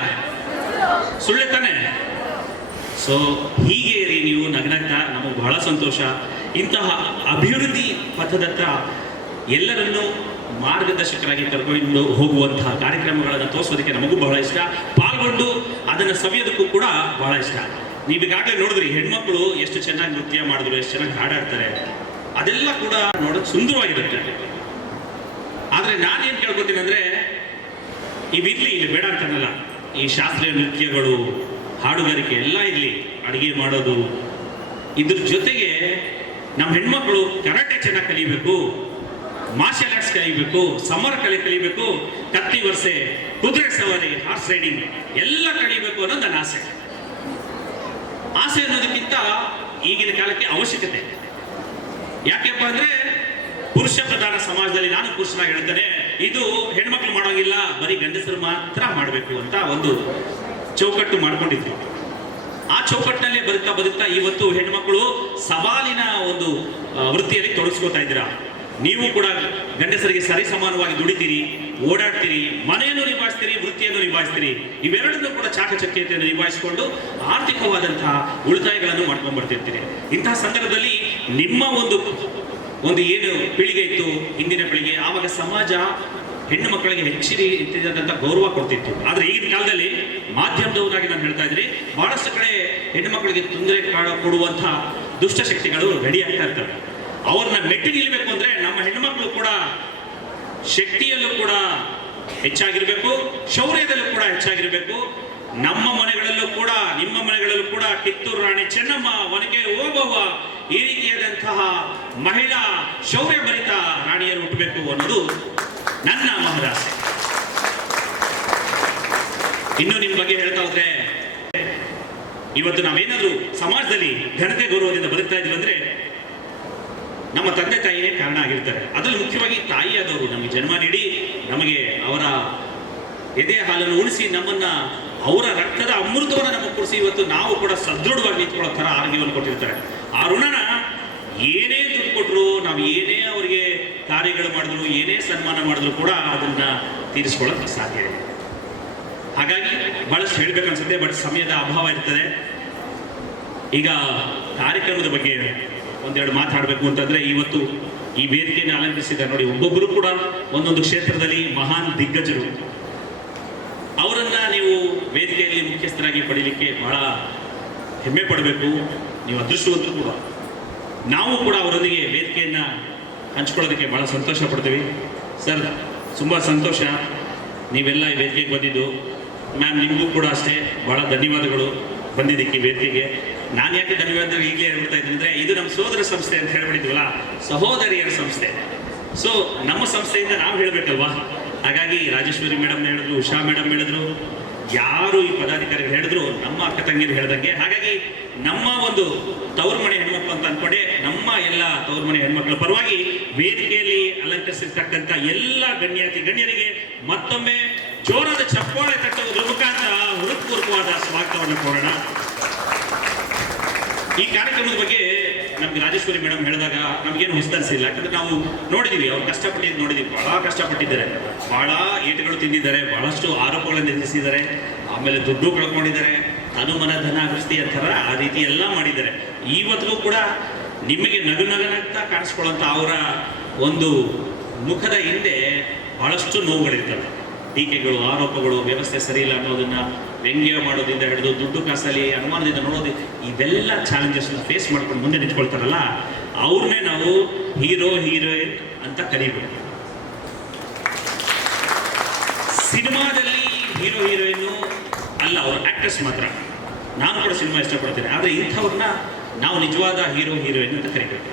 ಸುಳ್ಳೆ ತಾನೆ? ಸೊ ಹೀಗೆ ಇರಿ ನೀವು ನಗ್ನಗ್ತಾ, ನಮಗೆ ಬಹಳ ಸಂತೋಷ. ಇಂತಹ ಅಭಿವೃದ್ಧಿ ಪಥದತ್ತ ಎಲ್ಲರನ್ನೂ ಮಾರ್ಗದರ್ಶಕರಾಗಿ ಕರ್ಕೊಂಡು ಹೋಗುವಂತಹ ಕಾರ್ಯಕ್ರಮಗಳನ್ನು ತೋರಿಸೋದಕ್ಕೆ ನಮಗೂ ಬಹಳ ಇಷ್ಟ, ಪಾಲ್ಗೊಂಡು ಅದನ್ನು ಸವಿಯೋದಕ್ಕೂ ಕೂಡ ಬಹಳ ಇಷ್ಟ. ನೀವೀಗಾಗಲೇ ನೋಡಿದ್ರಿ ಹೆಣ್ಮಕ್ಳು ಎಷ್ಟು ಚೆನ್ನಾಗಿ ನೃತ್ಯ ಮಾಡಿದ್ರು, ಎಷ್ಟು ಚೆನ್ನಾಗಿ ಹಾಡಾಡ್ತಾರೆ, ಅದೆಲ್ಲ ಕೂಡ ನೋಡೋದು ಸುಂದರವಾಗಿರುತ್ತೆ. ಆದರೆ ನಾನೇನು ಕೇಳ್ಕೊತೀನಿ ಅಂದರೆ, ಇವಿರಲಿ, ಇಲ್ಲಿ ಬೇಡ ಅಂತಾನಲ್ಲ, ಈ ಶಾಸ್ತ್ರೀಯ ನೃತ್ಯಗಳು, ಹಾಡುಗಾರಿಕೆ ಎಲ್ಲ ಇರಲಿ, ಅಡುಗೆ ಮಾಡೋದು, ಇದ್ರ ಜೊತೆಗೆ ನಮ್ಮ ಹೆಣ್ಮಕ್ಳು ಕರಾಟೆ ಚೆನ್ನಾಗಿ ಕಲಿಬೇಕು, ಮಾರ್ಷಲ್ ಆರ್ಟ್ಸ್ ಕಲಿಬೇಕು, ಸಮರ ಕಲೆ ಕಲಿಬೇಕು, ಕತ್ತಿ ವರ್ಸೆ, ಕುದುರೆ ಸವಾರಿ, ಹಾರ್ಸ್ ರೈಡಿಂಗ್ ಎಲ್ಲ ಕಲಿಬೇಕು ಅನ್ನೋದು ನನ್ನ ಆಸೆ. ಆಸೆ ಅನ್ನೋದಕ್ಕಿಂತ ಈಗಿನ ಕಾಲಕ್ಕೆ ಅವಶ್ಯಕತೆ. ಯಾಕೆಪ್ಪ ಅಂದ್ರೆ ಪುರುಷ ಪ್ರಧಾನ ಸಮಾಜದಲ್ಲಿ, ನಾನು ಪುರುಷನಾಗಿ ಹೇಳ್ತೇನೆ, ಇದು ಹೆಣ್ಮಕ್ಳು ಮಾಡೋಂಗಿಲ್ಲ, ಬರೀ ಗಂಡಸರು ಮಾತ್ರ ಮಾಡಬೇಕು ಅಂತ ಒಂದು ಚೌಕಟ್ಟು ಮಾಡ್ಕೊಂಡಿದ್ರು. ಆ ಚೌಕಟ್ಟಿನಲ್ಲೇ ಬದುಕ್ತಾ ಇವತ್ತು ಹೆಣ್ಮಕ್ಳು ಸವಾಲಿನ ಒಂದು ವೃತ್ತಿಯಲ್ಲಿ ತೊಡಗಿಸ್ಕೊತಾ ಇದ್ದೀರಾ. ನೀವು ಕೂಡ ಗಂಡಸರಿಗೆ ಸರಿ ಸಮಾನವಾಗಿ ದುಡಿತೀರಿ, ಓಡಾಡ್ತೀರಿ, ಮನೆಯನ್ನು ನಿಭಾಯಿಸ್ತೀರಿ, ವೃತ್ತಿಯನ್ನು ನಿಭಾಯಿಸ್ತೀರಿ. ಇವೆರಡನ್ನೂ ಕೂಡ ಚಾಕಚಕ್ಯತೆಯನ್ನು ನಿಭಾಯಿಸಿಕೊಂಡು ಆರ್ಥಿಕವಾದಂತಹ ಉಳಿತಾಯಗಳನ್ನು ಮಾಡ್ಕೊಂಡು ಬರ್ತಿರ್ತೀರಿ. ಇಂತಹ ಸಂದರ್ಭದಲ್ಲಿ ನಿಮ್ಮ ಒಂದು ಏನು ಪೀಳಿಗೆ ಇತ್ತು, ಹಿಂದಿನ ಪೀಳಿಗೆ, ಆವಾಗ ಸಮಾಜ ಹೆಣ್ಣು ಮಕ್ಕಳಿಗೆ ಹೆಚ್ಚಿದಂಥ ಗೌರವ ಕೊಡ್ತಿತ್ತು. ಆದರೆ ಈಗಿನ ಕಾಲದಲ್ಲಿ ಮಾಧ್ಯಮದವರಾಗಿ ನಾನು ಹೇಳ್ತಾ ಇದ್ದೀನಿ, ಬಹಳಷ್ಟು ಕಡೆ ಹೆಣ್ಣು ಮಕ್ಕಳಿಗೆ ತೊಂದರೆ ಕೊಡುವಂಥ ದುಷ್ಟಶಕ್ತಿಗಳು ರೆಡಿ ಆಗ್ತಾ ಇರ್ತವೆ. ಅವ್ರನ್ನ ಮೆಟ್ಟಿ ನಿಲ್ಲಬೇಕು ಅಂದ್ರೆ ನಮ್ಮ ಹೆಣ್ಣುಮಕ್ಕಳು ಕೂಡ ಶಕ್ತಿಯಲ್ಲೂ ಕೂಡ ಹೆಚ್ಚಾಗಿರ್ಬೇಕು, ಶೌರ್ಯದಲ್ಲೂ ಕೂಡ ಹೆಚ್ಚಾಗಿರ್ಬೇಕು. ನಮ್ಮ ಮನೆಗಳಲ್ಲೂ ಕೂಡ, ನಿಮ್ಮ ಮನೆಗಳಲ್ಲೂ ಕೂಡ ಕಿತ್ತೂರು ರಾಣಿ ಚೆನ್ನಮ್ಮ, ಒನಕೆ ಓಬವ್ವ, ಈ ರೀತಿಯಾದಂತಹ ಮಹಿಳಾ ಶೌರ್ಯ ಭರಿತ ರಾಣಿಯರು ಹುಟ್ಟಬೇಕು ಅನ್ನೋದು ನನ್ನ ಮಹದಾಸೆ. ಇನ್ನು ನಿಮ್ಮ ಬಗ್ಗೆ ಹೇಳ್ತಾ ಹೋದ್ರೆ, ಇವತ್ತು ನಾವೇನಾದ್ರೂ ಸಮಾಜದಲ್ಲಿ ಘನತೆ ಗೌರವದಿಂದ ಬದುಕ್ತಾ ಇದ್ವಿ ಅಂದ್ರೆ ನಮ್ಮ ತಂದೆ ತಾಯಿಯೇ ಕಾರಣ ಆಗಿರ್ತಾರೆ. ಅದರಲ್ಲಿ ಮುಖ್ಯವಾಗಿ ತಾಯಿಯಾದವರು ನಮಗೆ ಜನ್ಮ ನೀಡಿ, ನಮಗೆ ಅವರ ಎದೆ ಹಾಲನ್ನು ಉಣಿಸಿ, ನಮ್ಮನ್ನ ಅವರ ರಕ್ತದ ಅಮೃತವನ್ನು ನಮಗೆ ಕೊಡಿಸಿ ಇವತ್ತು ನಾವು ಕೂಡ ಸದೃಢವಾಗಿ ನಿಂತ್ಕೊಳ್ಳೋ ಥರ ಆರೋಗ್ಯವನ್ನು ಕೊಟ್ಟಿರ್ತಾರೆ. ಆ ಋಣನ ಏನೇ ದುಡ್ಡು ಕೊಟ್ಟರು, ನಾವು ಏನೇ ಅವರಿಗೆ ಕಾರ್ಯಗಳು ಮಾಡಿದ್ರು, ಏನೇ ಸನ್ಮಾನ ಮಾಡಿದ್ರು ಕೂಡ ಅದನ್ನ ತೀರಿಸ್ಕೊಳ್ಳೋಕೆ ಸಾಧ್ಯ ಇದೆ. ಹಾಗಾಗಿ ಬಹಳಷ್ಟು ಹೇಳ್ಬೇಕನ್ಸುತ್ತೆ, ಬಟ್ ಸಮಯದ ಅಭಾವ ಇರ್ತದೆ. ಈಗ ಕಾರ್ಯಕ್ರಮದ ಬಗ್ಗೆ ಒಂದೆರಡು ಮಾತಾಡಬೇಕು ಅಂತಂದ್ರೆ, ಇವತ್ತು ಈ ವೇದಿಕೆಯನ್ನು ಅಲಂಕರಿಸಿದ್ದಾರೆ ನೋಡಿ, ಒಬ್ಬೊಬ್ಬರು ಕೂಡ ಒಂದೊಂದು ಕ್ಷೇತ್ರದಲ್ಲಿ ಮಹಾನ್ ದಿಗ್ಗಜರು. ಅವರನ್ನ ನೀವು ವೇದಿಕೆಯಲ್ಲಿ ಮುಖ್ಯಸ್ಥರಾಗಿ ಪಡೀಲಿಕ್ಕೆ ಬಹಳ ಹೆಮ್ಮೆ ಪಡಬೇಕು. ನೀವು ಅದೃಷ್ಟವಂತರು ಕೂಡ. ನಾವು ಕೂಡ ಅವರೊಂದಿಗೆ ವೇದಿಕೆಯನ್ನ ಹಂಚ್ಕೊಳ್ಳೋದಕ್ಕೆ ಬಹಳ ಸಂತೋಷ ಪಡ್ತೀವಿ. ಸರ್, ತುಂಬ ಸಂತೋಷ ನೀವೆಲ್ಲ ಈ ವೇದಿಕೆಗೆ ಬಂದಿದ್ದು. ಮ್ಯಾಮ್, ನಿಮಗೂ ಕೂಡ ಅಷ್ಟೇ ಬಹಳ ಧನ್ಯವಾದಗಳು ಬಂದಿದ್ದಕ್ಕೆ ವೇದಿಕೆಗೆ. ನಾನು ಯಾಕೆ ಧನ್ಯವಾದ ಈಗಲೇ ಹೇಳ್ತಾ ಇದ್ದೀನಿ ಅಂದರೆ, ಇದು ನಮ್ಮ ಸೋದರ ಸಂಸ್ಥೆ ಅಂತ ಹೇಳ್ಬಿಟ್ಟಿದ್ವಲ್ಲ, ಸಹೋದರಿಯರ ಸಂಸ್ಥೆ. ಸೊ ನಮ್ಮ ಸಂಸ್ಥೆಯಿಂದ ನಾವು ಹೇಳಬೇಕಲ್ವಾ. ಹಾಗಾಗಿ ರಾಜೇಶ್ವರಿ ಮೇಡಮ್ ಹೇಳಿದ್ರು, ಉಷಾ ಮೇಡಮ್ ಹೇಳಿದ್ರು, ಯಾರು ಈ ಪದಾಧಿಕಾರಿಗಳು ಹೇಳಿದ್ರು, ನಮ್ಮ ಅಕ್ಕ ತಂಗಿರು ಹೇಳ್ದಂಗೆ. ಹಾಗಾಗಿ ನಮ್ಮ ಒಂದು ತವರು ಮನೆ ಹೆಣ್ಮಕ್ಳು ಅಂತ ಅಂದ್ಕೊಂಡೆ, ನಮ್ಮ ಎಲ್ಲ ತವರು ಮನೆ ಹೆಣ್ಮಕ್ಳ ಪರವಾಗಿ ವೇದಿಕೆಯಲ್ಲಿ ಅಲಂಕರಿಸಿರ್ತಕ್ಕಂಥ ಎಲ್ಲ ಗಣ್ಯರಿಗೆ ಮತ್ತೊಮ್ಮೆ ಜೋರಾದ ಚಪ್ಪಾಳೆ ತಟ್ಟುವುದರ ಮುಖಾಂತರ ಹೃತ್ಪೂರ್ವಕವಾದ ಸ್ವಾಗತವನ್ನು ಕೋರೋಣ. ಈ ಕಾರ್ಯಕ್ರಮದ ಬಗ್ಗೆ ನಮ್ಗೆ ರಾಜೇಶ್ವರಿ ಮೇಡಮ್ ಹೇಳಿದಾಗ ನಮಗೇನು ಹೊಸದನಿಸಿಲ್ಲ. ಯಾಕಂದ್ರೆ ನಾವು ನೋಡಿದೀವಿ, ಅವ್ರು ಕಷ್ಟಪಟ್ಟಿದ್ದು ನೋಡಿದೀವಿ, ಬಹಳ ಕಷ್ಟಪಟ್ಟಿದ್ದಾರೆ, ಬಹಳ ಏಟುಗಳು ತಿಂದಿದ್ದಾರೆ, ಬಹಳಷ್ಟು ಆರೋಪಗಳನ್ನು ಎದುರಿಸಿದ್ದಾರೆ, ಆಮೇಲೆ ದುಡ್ಡು ಕಳ್ಕೊಂಡಿದ್ದಾರೆ, ತನುಮನ ಧನ ಆಕೃತಿ ಅಂತಾರ ಆ ರೀತಿ ಎಲ್ಲ ಮಾಡಿದ್ದಾರೆ. ಇವತ್ತಿಗೂ ಕೂಡ ನಿಮಗೆ ನಗುನಗನಂತ ಕಾಣಿಸ್ಕೊಳ್ಳುವಂಥ ಅವರ ಒಂದು ಮುಖದ ಹಿಂದೆ ಬಹಳಷ್ಟು ನೋವುಗಳಿರ್ತವೆ. ಟೀಕೆಗಳು, ಆರೋಪಗಳು, ವ್ಯವಸ್ಥೆ ಸರಿ ಇಲ್ಲ ಅನ್ನೋದನ್ನ ವ್ಯಂಗ್ಯ ಮಾಡೋದ್ರಿಂದ ಹಿಡಿದು ದುಡ್ಡು ಕಾಸಲ್ಲಿ ಅನುಮಾನದಿಂದ ನೋಡೋದು, ಇವೆಲ್ಲ ಚಾಲೆಂಜಸ್ ಫೇಸ್ ಮಾಡ್ಕೊಂಡು ಮುಂದೆ ನಿಂತ್ಕೊಳ್ತಾರಲ್ಲ, ಅವ್ರನ್ನೇ ನಾವು ಹೀರೋ ಹೀರೋಯಿನ್ ಅಂತ ಕರೀಬೇಕು. ಸಿನಿಮಾದಲ್ಲಿ ಹೀರೋ ಹೀರೋಯಿನ್ನು ಅಲ್ಲ, ಅವರು ಆಕ್ಟರ್ಸ್ ಮಾತ್ರ. ನಾನು ಕೂಡ ಸಿನಿಮಾ ಇಷ್ಟಪಡ್ತೇನೆ, ಆದರೆ ಇಂಥವ್ರನ್ನ ನಾವು ನಿಜವಾದ ಹೀರೋ ಹೀರೋಯಿನ್ ಅಂತ ಕರಿಬೇಕು.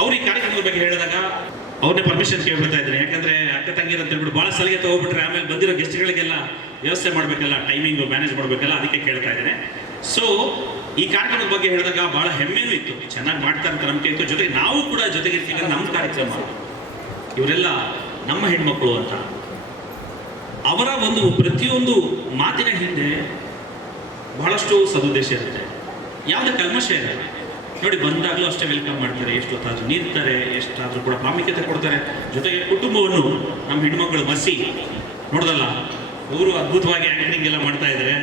ಅವ್ರು ಈ ಕಾರ್ಯಕ್ರಮದ ಬಗ್ಗೆ ಹೇಳಿದಾಗ ಅವ್ರನ್ನೇ ಪರ್ಮಿಷನ್ ಕೇಳ್ಬಿಡ್ತಾ ಇದ್ದೀನಿ. ಯಾಕಂದ್ರೆ ಅಕ್ಕ ತಂಗಿರ ಅಂತ ಹೇಳ್ಬಿಟ್ಟು ಭಾಳ ಸಲಿಗೆ ತಗೋಬಿಟ್ರೆ ಆಮೇಲೆ ಬಂದಿರೋ ಗೆಸ್ಟ್ಗಳಿಗೆಲ್ಲ ವ್ಯವಸ್ಥೆ ಮಾಡಬೇಕಲ್ಲ, ಟೈಮಿಂಗು ಮ್ಯಾನೇಜ್ ಮಾಡಬೇಕಲ್ಲ, ಅದಕ್ಕೆ ಕೇಳ್ತಾ ಇದ್ದೇನೆ. ಸೊ ಈ ಕಾರ್ಯಕ್ರಮದ ಬಗ್ಗೆ ಹೇಳಿದಾಗ ಬಹಳ ಹೆಮ್ಮೆನೂ ಇತ್ತು, ಚೆನ್ನಾಗಿ ಮಾಡ್ತಾರೆ ಅಂತ ನಂಬಿಕೆ ಇತ್ತು. ಜೊತೆಗೆ ನಾವು ಕೂಡ ಜೊತೆಗಿರ್ತೀವಿ, ನಮ್ಮ ಕಾರ್ಯಕ್ರಮ ಇವರೆಲ್ಲ ನಮ್ಮ ಹೆಣ್ಮಕ್ಳು ಅಂತ. ಅವರ ಒಂದು ಪ್ರತಿಯೊಂದು ಮಾತಿನ ಹಿಂದೆ ಬಹಳಷ್ಟು ಸದುದ್ದೇಶ ಇರುತ್ತೆ, ಯಾವುದೇ ಕಲ್ಮಶ ಇರಲ್ಲ. ನೋಡಿ, ಬಂದಾಗಲೂ ಅಷ್ಟೇ ವೆಲ್ಕಮ್ ಮಾಡ್ತಾರೆ, ಎಷ್ಟೊತ್ತಾದ್ರೂ ನಿಲ್ತಾರೆ, ಎಷ್ಟಾದ್ರೂ ಕೂಡ ಪ್ರಾಮುಖ್ಯತೆ ಕೊಡ್ತಾರೆ. ಜೊತೆಗೆ ಕುಟುಂಬವನ್ನು ನಮ್ಮ ಹೆಣ್ಮಕ್ಳು ಮಸಿ ನೋಡ್ದಲ್ಲ, ಅವರು ಅದ್ಭುತವಾಗಿ ಆ್ಯಕ್ಟಿಂಗ್ ಎಲ್ಲ ಮಾಡ್ತಾ ಇದ್ದಾರೆ.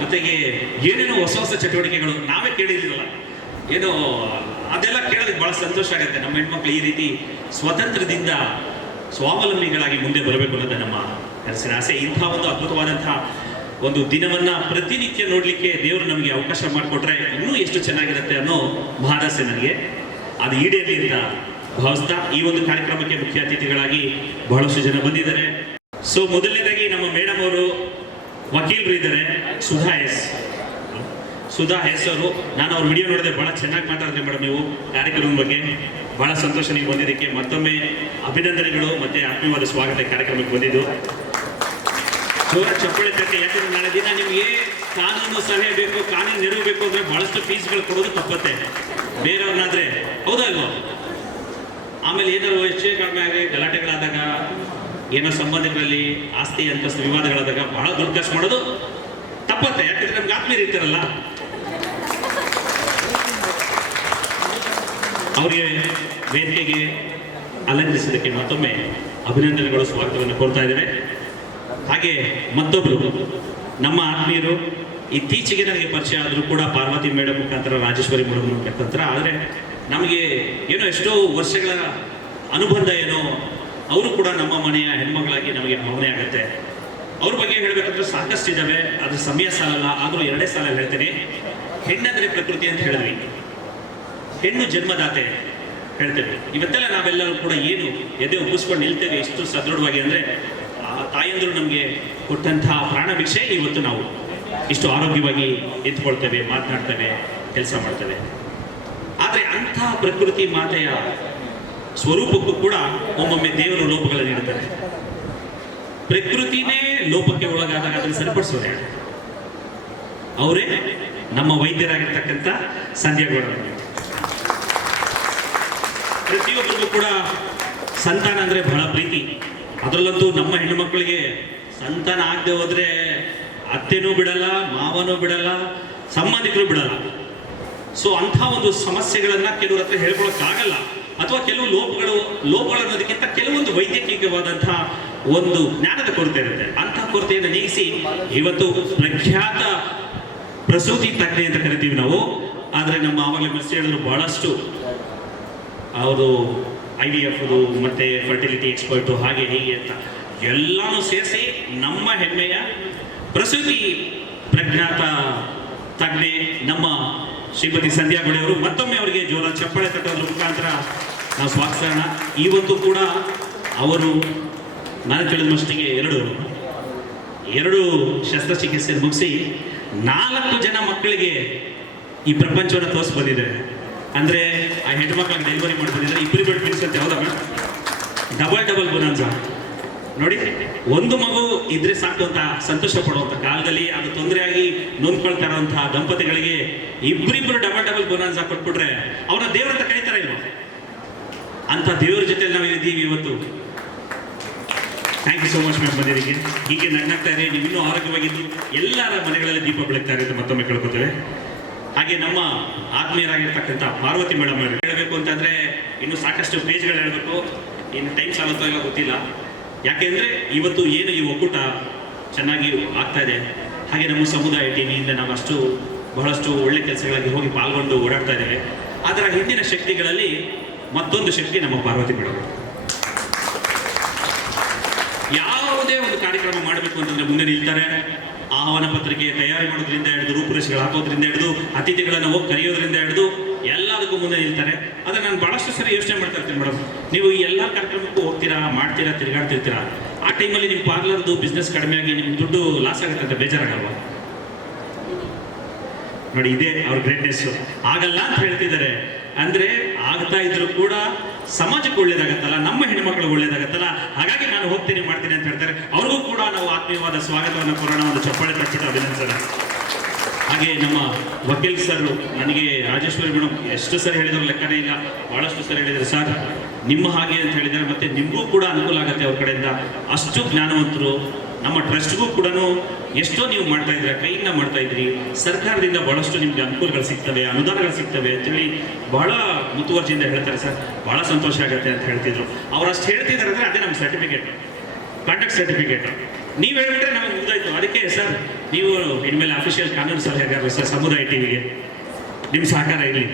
ಜೊತೆಗೆ ಏನೇನೋ ಹೊಸ ಹೊಸ ಚಟುವಟಿಕೆಗಳು ನಾವೇ ಕೇಳಿದ್ದೀವಲ್ಲ, ಏನೋ ಅದೆಲ್ಲ ಕೇಳೋದಕ್ಕೆ ಭಾಳ ಸಂತೋಷ ಆಗುತ್ತೆ. ನಮ್ಮ ಹೆಣ್ಮಕ್ಳು ಈ ರೀತಿ ಸ್ವತಂತ್ರದಿಂದ ಸ್ವಾವಲಂಬಿಗಳಾಗಿ ಮುಂದೆ ಬರಬೇಕು ಅನ್ನೋದು ನಮ್ಮ ಕನಸಿನ ಆಸೆ. ಇಂಥ ಒಂದು ಅದ್ಭುತವಾದಂತಹ ಒಂದು ದಿನವನ್ನ ಪ್ರತಿನಿತ್ಯ ನೋಡಲಿಕ್ಕೆ ದೇವರು ನಮಗೆ ಅವಕಾಶ ಮಾಡಿಕೊಟ್ರೆ ಇನ್ನೂ ಎಷ್ಟು ಚೆನ್ನಾಗಿರುತ್ತೆ ಅನ್ನೋ ಮಹಾದಾಸೆ ನನಗೆ. ಅದು ಈಡೇರಲಿ ಅಂತ ಭಾವಿಸ್ತಾ ಈ ಒಂದು ಕಾರ್ಯಕ್ರಮಕ್ಕೆ ಮುಖ್ಯ ಅತಿಥಿಗಳಾಗಿ ಬಹಳಷ್ಟು ಜನ ಬಂದಿದ್ದಾರೆ. ಸೊ ಮೊದಲನೇದಾಗಿ ನಮ್ಮ ಮೇಡಮ್ ಅವರು ವಕೀಲರು ಇದ್ದಾರೆ, ಸುಧಾ ಎಸ್ ಅವರು. ನಾನು ಅವ್ರ ವಿಡಿಯೋ ನೋಡಿದೆ, ಬಹಳ ಚೆನ್ನಾಗಿ ಮಾತಾಡಿದ್ರಿ ಮೇಡಮ್ ನೀವು ಕಾರ್ಯಕ್ರಮದ ಬಗ್ಗೆ. ಬಹಳ ಸಂತೋಷ ನೀವು ಬಂದಿದ್ದಕ್ಕೆ, ಮತ್ತೊಮ್ಮೆ ಅಭಿನಂದನೆಗಳು ಮತ್ತೆ ಆತ್ಮೀಯವಾದ ಸ್ವಾಗತ ಕಾರ್ಯಕ್ರಮಕ್ಕೆ ಬಂದಿದ್ದು. ಜೋರ ಚಪ್ಪಳಿ ತಟ್ಟೆ. ಯಾಕಂದ್ರೆ ನಾಳೆ ದಿನ ನಿಮಗೆ ಕಾನೂನು ಸಲಹೆ ಬೇಕು, ಕಾನೂನು ನೆರವು ಬೇಕು ಅಂದ್ರೆ ಬಹಳಷ್ಟು ಫೀಸ್ಗಳು ಕೊಡೋದು ತಪ್ಪತ್ತೆ ಬೇರೆಯವ್ರನ್ನಾದ್ರೆ, ಹೌದಲ್ವ? ಆಮೇಲೆ ಏನಾದ್ರು ಹೆಚ್ಚು ಕಡಿಮೆ ಆಗಿ ಗಲಾಟೆಗಳಾದಾಗ, ಏನೋ ಸಂಬಂಧಗಳಲ್ಲಿ ಆಸ್ತಿ ಅಂತಸ್ತು ವಿವಾದಗಳಾದಾಗ ಬಹಳ ದುಡ್ಡು ಖರ್ಚು ಮಾಡೋದು ತಪ್ಪತ್ತೆ. ಯಾಕಂದ್ರೆ ನಮ್ಗೆ ಆತ್ಮೀಯರು ಇರ್ತಾರಲ್ಲ, ಅವರಿಗೆ ವೇದಿಕೆಗೆ ಅಲಂಕರಿಸಿದ್ದಕ್ಕೆ ಮತ್ತೊಮ್ಮೆ ಅಭಿನಂದನೆಗಳು, ಸ್ವಾಗತವನ್ನು ಕೋರ್ತಾ ಇದ್ದೇವೆ. ಹಾಗೆ ಮತ್ತೊಬ್ಬರು ನಮ್ಮ ಆತ್ಮೀಯರು, ಇತ್ತೀಚೆಗೆ ನನಗೆ ಪರಿಚಯ ಆದರೂ ಕೂಡ ಪಾರ್ವತಿ ಮೇಡಮ್ ಮುಖಾಂತರ, ರಾಜೇಶ್ವರಿ ಮೇಡಮ್ ಮುಖಾಂತರ, ಆದರೆ ನಮಗೆ ಏನೋ ಎಷ್ಟೋ ವರ್ಷಗಳ ಅನುಬಂಧ ಏನೋ, ಅವರು ಕೂಡ ನಮ್ಮ ಮನೆಯ ಹೆಣ್ಮಗಳಾಗಿ ನಮಗೆ ಭಾವನೆ ಆಗುತ್ತೆ. ಅವ್ರ ಬಗ್ಗೆ ಹೇಳಬೇಕಂದ್ರೆ ಸಾಕಷ್ಟು ಇದ್ದಾವೆ, ಅದ್ರ ಸಮಯ ಸಾಲಲ್ಲ. ಆದರೂ ಎರಡೇ ಸಾಲ ಹೇಳ್ತೀನಿ. ಹೆಣ್ಣಂದ್ರೆ ಪ್ರಕೃತಿ ಅಂತ ಹೇಳಿದ್ವಿ, ಹೆಣ್ಣು ಜನ್ಮದಾತೆ ಹೇಳ್ತೇವೆ. ಇವತ್ತೆಲ್ಲ ನಾವೆಲ್ಲರೂ ಕೂಡ ಏನು ಎದೆ ಉಬ್ಬಿಸ್ಕೊಂಡು ನಿಲ್ತೇವೆ ಎಷ್ಟು ಸದೃಢವಾಗಿ ಅಂದರೆ, ಆ ತಾಯಂದರು ನಮಗೆ ಕೊಟ್ಟಂತಹ ಪ್ರಾಣ ಭಿಕ್ಷೆ ಇವತ್ತು ನಾವು ಇಷ್ಟು ಆರೋಗ್ಯವಾಗಿ ಎತ್ಕೊಳ್ತೇವೆ, ಮಾತನಾಡ್ತೇವೆ, ಕೆಲಸ ಮಾಡ್ತೇವೆ. ಆದರೆ ಅಂತಹ ಪ್ರಕೃತಿ ಮಾತೆಯ ಸ್ವರೂಪಕ್ಕೂ ಕೂಡ ಒಮ್ಮೊಮ್ಮೆ ದೇವರು ಲೋಪಗಳನ್ನು ನೀಡುತ್ತಾರೆ. ಪ್ರಕೃತಿನೇ ಲೋಪಕ್ಕೆ ಒಳಗಾದಾಗ ಅದನ್ನು ಸರಿಪಡಿಸೋದು ಯಾರು? ಅವರೇ ನಮ್ಮ ವೈದ್ಯರಾಗಿರ್ತಕ್ಕಂಥ ಸಂಧ್ಯಾಗೌಡ. ಪ್ರತಿಯೊಬ್ಬರಿಗೂ ಕೂಡ ಸಂತಾನ ಅಂದರೆ ಬಹಳ ಪ್ರೀತಿ. ಅದರಲ್ಲಂತೂ ನಮ್ಮ ಹೆಣ್ಣು ಮಕ್ಕಳಿಗೆ ಸಂತಾನ ಆಗದೆ ಹೋದ್ರೆ ಅತ್ತೆನೂ ಬಿಡಲ್ಲ, ಮಾವನೂ ಬಿಡಲ್ಲ, ಸಂಬಂಧಿಕರು ಬಿಡಲ್ಲ. ಸೊ ಅಂಥ ಒಂದು ಸಮಸ್ಯೆಗಳನ್ನ ಕೆಲವ್ರ ಹತ್ರ ಹೇಳ್ಕೊಳಕ್ಕಾಗಲ್ಲ, ಅಥವಾ ಕೆಲವು ಲೋಪಗಳು ಅನ್ನೋದಕ್ಕಿಂತ ಕೆಲವೊಂದು ವೈದ್ಯಕೀಯವಾದಂತಹ ಒಂದು ಜ್ಞಾನದ ಕೊರತೆ ಇರುತ್ತೆ. ಅಂಥ ಕೊರತೆಯನ್ನು ನೀಗಿಸಿ ಇವತ್ತು ಪ್ರಖ್ಯಾತ ಪ್ರಸೂತಿ ತಜ್ಞೆ ಅಂತ ಕರಿತೀವಿ ನಾವು. ಆದರೆ ನಮ್ಮ ಆವಾಗಲೇ ಮಿಸ್ ಹೇಳಿದ್ರು, ಬಹಳಷ್ಟು ಅವರು IVF ಮತ್ತೆ ಫರ್ಟಿಲಿಟಿ ಎಕ್ಸ್ಪರ್ಟು, ಹಾಗೆ ಹೀಗೆ ಅಂತ ಎಲ್ಲಾನು ಸೇರಿಸಿ ನಮ್ಮ ಹೆಮ್ಮೆಯ ಪ್ರಸೂತಿ ಪ್ರಜ್ಞಾತ ತಜ್ಞೆ ನಮ್ಮ ಶ್ರೀಮತಿ ಸಂಧ್ಯಾಗೌಡ ಅವರು. ಮತ್ತೊಮ್ಮೆ ಅವರಿಗೆ ಜೋರ ಚಪ್ಪಾಳೆ ತಟ್ಟೋದ್ರ ಮುಖಾಂತರ ನಾವು ಸ್ವಾಗತಿಸೋಣ. ಇವತ್ತು ಕೂಡ ಅವರು ನಾನು ತಿಳಿದ ಮಟ್ಟಿಗೆ ಎರಡು ಶಸ್ತ್ರಚಿಕಿತ್ಸೆ ಮುಗಿಸಿ 4 ಜನ ಮಕ್ಕಳಿಗೆ ಈ ಪ್ರಪಂಚವನ್ನು ತೋರಿಸಿ ಬಂದಿದ್ದಾರೆ. ಅಂದರೆ ಆ ಹೆಣ್ಣು ಮಕ್ಕಳಿಗೆ ಡೆಲಿವರಿ ಮಾಡಿ ಬಂದಿದ್ದಾರೆ. ಇಬ್ಬರು ಬೆಡ್ ಮೀನ್ಸ್ ಅಂತ ಯಾವುದಮ್ಮ ಡಬಲ್ ಬೊನಾನ್ಸಾ ನೋಡಿ. ಒಂದು ಮಗು ಇದ್ರೆ ಸಾಕು ಅಂತ ಸಂತೋಷ ಪಡುವಂಥ ಕಾಲದಲ್ಲಿ ಅದು ತೊಂದರೆಯಾಗಿ ನೊಂದ್ಕೊಳ್ತಾ ಇರುವಂತಹ ದಂಪತಿಗಳಿಗೆ ಇಬ್ಬರಿಬ್ಬರು ಡಬಲ್ ಬೊನಾನ್ಸಾ ಕೊಟ್ಬಿಟ್ರೆ ಅವರ ದೇವರಂತ ಕರೀತಾರೆ ಇಲ್ವ? ಅಂತ ದೇವರ ಜೊತೆ ನಾವು ಇದ್ದೀವಿ ಇವತ್ತು. Thank you so much ma'am ಬಂದಿದ್ದಕ್ಕೆ. ಹೀಗೆ ನಗ್ನಾಗ್ತಾ ಇದೆ, ನೀವು ಇನ್ನೂ ಆರೋಗ್ಯವಾಗಿದ್ದು ಎಲ್ಲರ ಮನೆಗಳಲ್ಲಿ ದೀಪ ಬೆಳಗ್ತಾರೆ ಅಂತ ಮತ್ತೊಮ್ಮೆ ಕೇಳ್ಕೊತೇವೆ. ಹಾಗೆ ನಮ್ಮ ಆತ್ಮೀಯರಾಗಿರ್ತಕ್ಕಂಥ ಪಾರ್ವತಿ ಮೇಡಮ್ ಹೇಳಬೇಕು ಅಂತಂದರೆ ಇನ್ನೂ ಸಾಕಷ್ಟು ಪೇಜ್ಗಳು ಹೇಳಬೇಕು, ಇನ್ನು ಟೈಮ್ ಸಾಲತ್ತೋ ಇಲ್ಲ ಗೊತ್ತಿಲ್ಲ. ಯಾಕೆಂದರೆ ಇವತ್ತು ಏನು ಈ ಒಕ್ಕೂಟ ಚೆನ್ನಾಗಿ ಆಗ್ತಾ ಇದೆ, ಹಾಗೆ ನಮ್ಮ ಸಮುದಾಯ ಟಿವಿಯಿಂದ ನಾವು ಬಹಳಷ್ಟು ಒಳ್ಳೆ ಕೆಲಸಗಳಲ್ಲಿ ಹೋಗಿ ಪಾಲ್ಗೊಂಡು ಓಡಾಡ್ತಾ ಇದ್ದೇವೆ. ಅದರ ಹಿಂದಿನ ಶಕ್ತಿಗಳಲ್ಲಿ ಮತ್ತೊಂದು ಶಕ್ತಿ ನಮ್ಮ ಪಾರ್ವತಿ ಮೇಡಮ್. ಯಾವುದೇ ಒಂದು ಕಾರ್ಯಕ್ರಮ ಮಾಡಬೇಕು ಅಂತಂದ್ರೆ ಮುಂದೆ ನಿಲ್ತಾರೆ. ಆಹ್ವಾನ ಪತ್ರಿಕೆ ತಯಾರಿ ಮಾಡೋದ್ರಿಂದ ಹಿಡಿದು, ರೂಪುರೇಷೆಗಳು ಹಾಕೋದ್ರಿಂದ ಹಿಡಿದು, ಅತಿಥಿಗಳನ್ನು ಹೋಗಿ ಕರೆಯೋದ್ರಿಂದ ಹಿಡಿದು ಎಲ್ಲದಕ್ಕೂ ಮುಂದೆ ನಿಲ್ತಾರೆ. ಆದರೆ ನಾನು ಭಾಳಷ್ಟು ಸರಿ ಯೋಚನೆ ಮಾಡ್ತಾ ಇರ್ತೀನಿ ಮೇಡಮ್, ನೀವು ಈ ಎಲ್ಲ ಕಾರ್ಯಕ್ರಮಕ್ಕೂ ಹೋಗ್ತೀರಾ, ಮಾಡ್ತೀರಾ, ತಿರುಗಾಡ್ತಿರ್ತೀರಾ. ಆ ಟೈಮಲ್ಲಿ ನಿಮ್ಮ ಪಾರ್ಲರ್ದು ಬಿಸ್ನೆಸ್ ಕಡಿಮೆ ಆಗಿ ನಿಮ್ಮ ದುಡ್ಡು ಲಾಸ್ ಆಗುತ್ತೆ ಅಂತ ಬೇಜಾರಾಗಲ್ವಾ? ನೋಡಿ, ಇದೇ ಅವ್ರ ಗ್ರೇಟ್ನೆಸ್. ಆಗಲ್ಲ ಅಂತ ಹೇಳ್ತಿದ್ದಾರೆ ಅಂದ್ರೆ ಆಗ್ತಾ ಇದ್ರು ಕೂಡ ಸಮಾಜಕ್ಕೆ ಒಳ್ಳೇದಾಗತ್ತಲ್ಲ, ನಮ್ಮ ಹೆಣ್ಮಕ್ಳಿಗೆ ಒಳ್ಳೇದಾಗತ್ತಲ್ಲ, ಹಾಗಾಗಿ ನಾನು ಹೋಗ್ತೀನಿ ಮಾಡ್ತೀನಿ ಅಂತ ಹೇಳ್ತಾರೆ. ಅವ್ರಿಗೂ ಕೂಡ ನಾವು ಆತ್ಮೀಯವಾದ ಸ್ವಾಗತವನ್ನು ಕೊರೋಣ, ಒಂದು ಚಪ್ಪಾಳೆ ತಟ್ಟಿಟ್ಟು ಅಭಿನಂದಿಸೋಣ. ಹಾಗೆ ನಮ್ಮ ವಕೀಲ್ ಸರ್, ನನಗೆ ರಾಜೇಶ್ವರಿ ಮೇಡಮ್ ಎಷ್ಟು ಸರಿ ಹೇಳಿದ್ರು ಲೆಕ್ಕನೇ ಇಲ್ಲ, ಬಹಳಷ್ಟು ಸರಿ ಹೇಳಿದ್ರು ಸರ್ ನಿಮ್ಮ ಹಾಗೆ ಅಂತ ಹೇಳಿದ್ದಾರೆ. ಮತ್ತೆ ನಿಮಗೂ ಕೂಡ ಅನುಕೂಲ ಆಗುತ್ತೆ ಅವ್ರ ಕಡೆಯಿಂದ. ಅಷ್ಟು ಜ್ಞಾನವಂತರು, ನಮ್ಮ ಟ್ರಸ್ಟ್ಗೂ ಕೂಡ ಎಷ್ಟೋ ನೀವು ಮಾಡ್ತಾ ಇದ್ದೀರಾ, ಕೈಯಿಂದ ಮಾಡ್ತಾ ಇದ್ರಿ, ಸರ್ಕಾರದಿಂದ ಬಹಳಷ್ಟು ನಿಮ್ಗೆ ಅನುಕೂಲಗಳು ಸಿಗ್ತವೆ, ಅನುದಾನಗಳು ಸಿಗ್ತವೆ ಅಂತೇಳಿ ಬಹಳ ಮುತುವರ್ಜಿಯಿಂದ ಹೇಳ್ತಾರೆ ಸರ್. ಬಹಳ ಸಂತೋಷ ಆಗುತ್ತೆ ಅಂತ ಹೇಳ್ತಿದ್ರು. ಅವ್ರು ಅಷ್ಟು ಹೇಳ್ತಿದ್ದಾರೆ ಅಂದರೆ ಅದೇ ನಮ್ಮ ಸರ್ಟಿಫಿಕೇಟ್, ಕಾಂಟ್ಯಾಕ್ಟ್ ಸರ್ಟಿಫಿಕೇಟ್. ನೀವು ಹೇಳಿದ್ರೆ ನಮಗೆ ಮುಗ್ದಾಯ್ತು. ಅದಕ್ಕೆ ಸರ್ ನೀವು ಇನ್ಮೇಲೆ ಅಫಿಷಿಯಲ್ ಕಾನೂನು ಸಲಹೆಗಾರರು ಸರ್ ಸಮುದಾಯ ಟಿವಿಗೆ ನಿಮ್ಮ ಸಹಕಾರ ಇರಲಿ.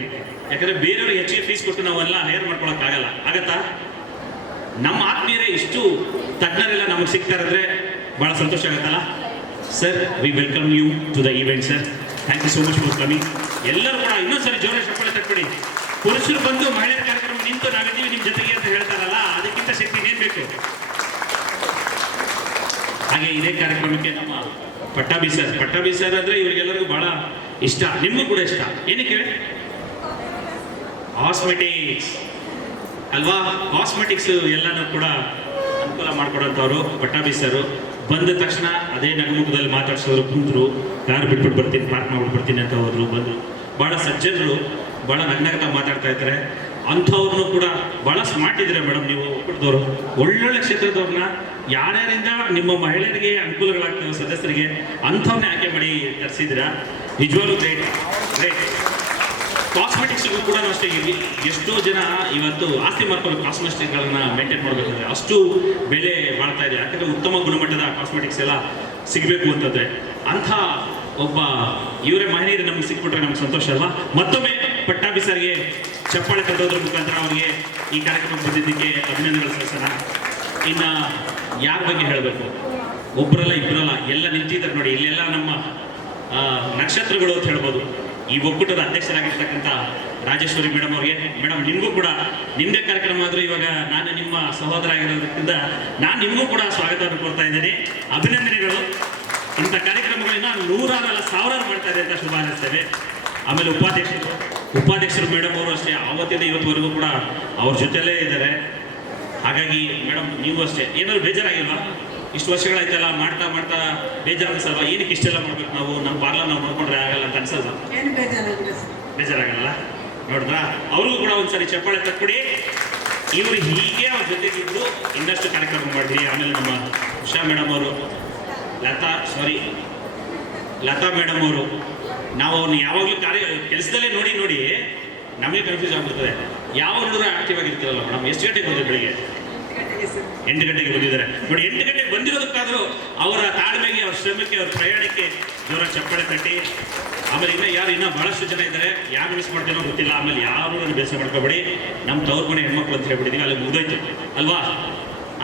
ಯಾಕಂದರೆ ಬೇರೆಯವರು ಹೆಚ್ಚಿಗೆ ಫೀಸ್ ಕೊಟ್ಟು ನಾವೆಲ್ಲ ಹೈರ್ ಮಾಡ್ಕೊಳಕ್ಕಾಗಲ್ಲ. ಆಗತ್ತಾ? ನಮ್ಮ ಆತ್ಮೀಯರೇ ಇಷ್ಟು ತಜ್ಞರೆಲ್ಲ ನಮಗೆ ಸಿಗ್ತಾರಂದ್ರೆ ಭಾಳ ಸಂತೋಷ ಆಗುತ್ತಲ್ಲ sir. We welcome you to the event sir. Thank you so much for coming. ಎಲ್ಲರೂ ಕೂಡ ಇನ್ನೊಂದ್ಸರಿ ಜೋರ ಚಪ್ಪಾಳೆ ತಟ್ಬಿಡಿ. ಪುರುಷರು ಬಂದು ಮಹಿಳೆಯರ ಕಾರ್ಯಕ್ರಮ ನಿಂತು ನಾವಿದ್ದೀವಿ ನಿಮ್ಮ ಜೊತೆಗೆ ಅಂತ ಹೇಳ್ತಾರಲ್ಲ, ಅದಕ್ಕಿಂತ ಶಕ್ತಿ ಏನ್ ಬೇಕು? ಹಾಗೆ ಇದೇ ಕಾರ್ಯಕ್ರಮಕ್ಕೆ ನಮ್ಮ ಪಟ್ಟಾಭಿ ಸರ್ ಅಂದ್ರೆ ಇವರಿಗೆಲ್ಲರಿಗೂ ಬಹಳ ಇಷ್ಟ, ನಿಮಗೂ ಕೂಡ ಇಷ್ಟ. ಏನಕ್ಕೆ? ಕಾಸ್ಮೆಟಿಕ್ಸ್ ಅಲ್ವಾ? ಕಾಸ್ಮೆಟಿಕ್ಸ್ ಎಲ್ಲನೂ ಕೂಡ ಅನುಕೂಲ ಮಾಡ್ಕೊಡೋಂಥವ್ರು ಪಟ್ಟಾಭಿ ಸರ್. ಬಂದ ತಕ್ಷಣ ಅದೇ ನಗುಮುಖದಲ್ಲಿ ಮಾತಾಡ್ಸೋರು, ಕುಂತರು, ಕಾರ್ ಬಿಟ್ಬಿಟ್ಟು ಬರ್ತೀನಿ, ಪಾರ್ಕ್ ಮಾಡ್ಬಿಟ್ಟು ಬರ್ತೀನಿ ಅಂತ ಹೋದ್ರು, ಬಂದರು. ಭಾಳ ಸಜ್ಜನರು, ಭಾಳ ನಗ್ನಗ್ತಾ ಮಾತಾಡ್ತಾ ಇರ್ತಾರೆ. ಅಂಥವ್ರನ್ನೂ ಕೂಡ ಭಾಳ ಸ್ಮಾರ್ಟ್ ಇದ್ದೀರಾ ಮೇಡಮ್ ನೀವು, ಒಬ್ಬರದವರು ಒಳ್ಳೊಳ್ಳೆ ಕ್ಷೇತ್ರದವ್ರನ್ನ ಯಾರ್ಯಾರಿಂದ ನಿಮ್ಮ ಮಹಿಳೆಯರಿಗೆ ಅನುಕೂಲಗಳಾಗ್ತವೆ ಸದಸ್ಯರಿಗೆ ಅಂಥವ್ರನ್ನೇ ಆಯ್ಕೆ ಮಾಡಿ ತರಿಸಿದ್ದೀರಾ. ನಿಜವಾಗ್ಲೂ ಗ್ರೇಟ್. ಕಾಸ್ಮೆಟಿಕ್ಸ್ಗೂ ಕೂಡ ಅಷ್ಟೇ. ಎಷ್ಟೋ ಜನ ಇವತ್ತು ಆಸ್ತಿ ಮಾರ್ಕೊಂಡು ಕಾಸ್ಮೆಟಿಕ್ಸ್ಗಳನ್ನ ಮೇಂಟೈನ್ ಮಾಡಬೇಕಾದ್ರೆ ಅಷ್ಟು ಬೆಲೆ ಮಾಡ್ತಾ ಇದೆ. ಯಾಕಂದರೆ ಉತ್ತಮ ಗುಣಮಟ್ಟದ ಕಾಸ್ಮೆಟಿಕ್ಸ್ ಎಲ್ಲ ಸಿಗಬೇಕು ಅಂತಂದರೆ ಅಂಥ ಒಬ್ಬ ಇವರೇ ಮಹಿಳೆಯರು ನಮ್ಗೆ ಸಿಕ್ಬಿಟ್ರೆ ನಮ್ಗೆ ಸಂತೋಷ ಅಲ್ವಾ? ಮತ್ತೊಮ್ಮೆ ಪಟ್ಟಾಭಿ ಸರ್ಗೆ ಚಪ್ಪಾಳೆ ತಟ್ಟೋದ್ರ ಮುಖಾಂತರ ಅವರಿಗೆ ಈ ಕಾರ್ಯಕ್ರಮಕ್ಕೆ ಬಂದಿದ್ದಕ್ಕೆ ಅಭಿನಂದನೆಗಳು ಸಲ್ಲಿಸೋಣ. ಇನ್ನು ಯಾರ ಬಗ್ಗೆ ಹೇಳಬೇಕು? ಒಬ್ಬರಲ್ಲ ಇಬ್ಬರಲ್ಲ, ಎಲ್ಲ ನಿಂತಿದ್ದಾರೆ ನೋಡಿ. ಇಲ್ಲೆಲ್ಲ ನಮ್ಮ ನಕ್ಷತ್ರಗಳು ಅಂತ ಹೇಳ್ಬೋದು. ಈ ಒಕ್ಕೂಟದ ಅಧ್ಯಕ್ಷರಾಗಿರ್ತಕ್ಕಂಥ ರಾಜೇಶ್ವರಿ ಮೇಡಮ್ ಅವ್ರಿಗೆ, ಮೇಡಮ್ ನಿಮಗೂ ಕೂಡ ನಿಮ್ಮದೇ ಕಾರ್ಯಕ್ರಮ ಆದರೂ ಇವಾಗ ನಾನು ನಿಮ್ಮ ಸಹೋದರ ಆಗಿರೋದಕ್ಕಿಂತ ನಾನು ನಿಮಗೂ ಕೂಡ ಸ್ವಾಗತವನ್ನು ಕೊಡ್ತಾ ಇದ್ದೀನಿ. ಅಭಿನಂದನೆಗಳು. ಇಂಥ ಕಾರ್ಯಕ್ರಮಗಳನ್ನ ನೂರಾರಲ್ಲ ಸಾವಿರಾರು ಮಾಡ್ತಾ ಇದೆ ಅಂತ ಶುಭ ಹಾರೈಸ್ತೇವೆ. ಆಮೇಲೆ ಉಪಾಧ್ಯಕ್ಷರು ಮೇಡಮ್ ಅವರು ಅಷ್ಟೇ ಆವತ್ತಿಂದ ಇವತ್ತುವರೆಗೂ ಕೂಡ ಅವ್ರ ಜೊತೆಲೇ ಇದ್ದಾರೆ. ಹಾಗಾಗಿ ಮೇಡಮ್ ನೀವು ಅಷ್ಟೇ ಏನಾದ್ರು ಬೇಜಾರಾಗಿಲ್ವಾ? ಇಷ್ಟು ವರ್ಷಗಳಾಯ್ತಲ್ಲ ಮಾಡ್ತಾ ಬೇಜಾರು ಅನ್ಸಲ್ವಾ? ಏನಕ್ಕೆ ಇಷ್ಟೆಲ್ಲ ಮಾಡ್ಬೇಕು ನಾವು? ನಮ್ಮ ಬಾರ್ಲ ನಾವು ನೋಡ್ಕೊಂಡ್ರೆ ಆಗಲ್ಲ ಅಂತ ಅನ್ಸಲ್ವಾ? ಬೇಜಾರಾಗಲ್ಲ ನೋಡಿದ್ರಾ? ಅವ್ರಿಗೂ ಕೂಡ ಒಂದ್ಸರಿ ಚಪ್ಪಾಳೆ ತಕ್ಕೊಡಿ. ಇವರು ಹೀಗೆ ಅವ್ರ ಜೊತೆಗಿದ್ದು ಇನ್ನಷ್ಟು ಕಾರ್ಯಕ್ರಮ ಮಾಡಿದ್ರಿ. ಆಮೇಲೆ ನಮ್ಮ ಉಷಾ ಮೇಡಮ್ ಅವರು, ಲತಾ ಮೇಡಮ್ ಅವರು, ನಾವು ಅವ್ರನ್ನ ಯಾವಾಗಲೂ ಕೆಲಸದಲ್ಲೇ ನೋಡಿ ನಮಗೆ ಕನ್ಫ್ಯೂಸ್ ಆಗ್ಬಿಡ್ತದೆ. ಯಾವ ನೋಡಿದ್ರೆ ಆಕ್ಟಿವ್ ಆಗಿರ್ತೀರಲ್ಲ ಮೇಡಮ್. ಎಷ್ಟು ಗಂಟೆಗೆ ಬಂದಿದ್ರು? ಬೆಳಿಗ್ಗೆ 8 ಗಂಟೆಗೆ ಬಂದಿದ್ದಾರೆ ನೋಡಿ. 8 ಗಂಟೆಗೆ ಬಂದಿರೋದಕ್ಕಾದರೂ ಅವರ ತಾಳ್ಮೆಗೆ, ಅವ್ರ ಶ್ರಮಕ್ಕೆ, ಅವ್ರ ಪ್ರಯಾಣಕ್ಕೆ ಜೋರ ಚಪ್ಪಾಳೆ ತಟ್ಟಿ. ಆಮೇಲೆ ಇನ್ನೂ ಭಾಳಷ್ಟು ಜನ ಇದ್ದಾರೆ, ಯಾರು ಮಿಸ್ ಮಾಡ್ತೀನೋ ಗೊತ್ತಿಲ್ಲ. ಆಮೇಲೆ ಯಾರು ನನ್ನ ಬೇಸರ ಮಾಡ್ಕೋಬೇಡಿ, ನಮ್ಮ ತವ್ರ ಮನೆ ಹೆಣ್ಮಕ್ಳು ಅಂತ ಹೇಳ್ಬಿಟ್ಟಿದ್ದೀವಿ, ಅಲ್ಲಿ ಮುಗಿದೋಯ್ತು ಅಲ್ವಾ?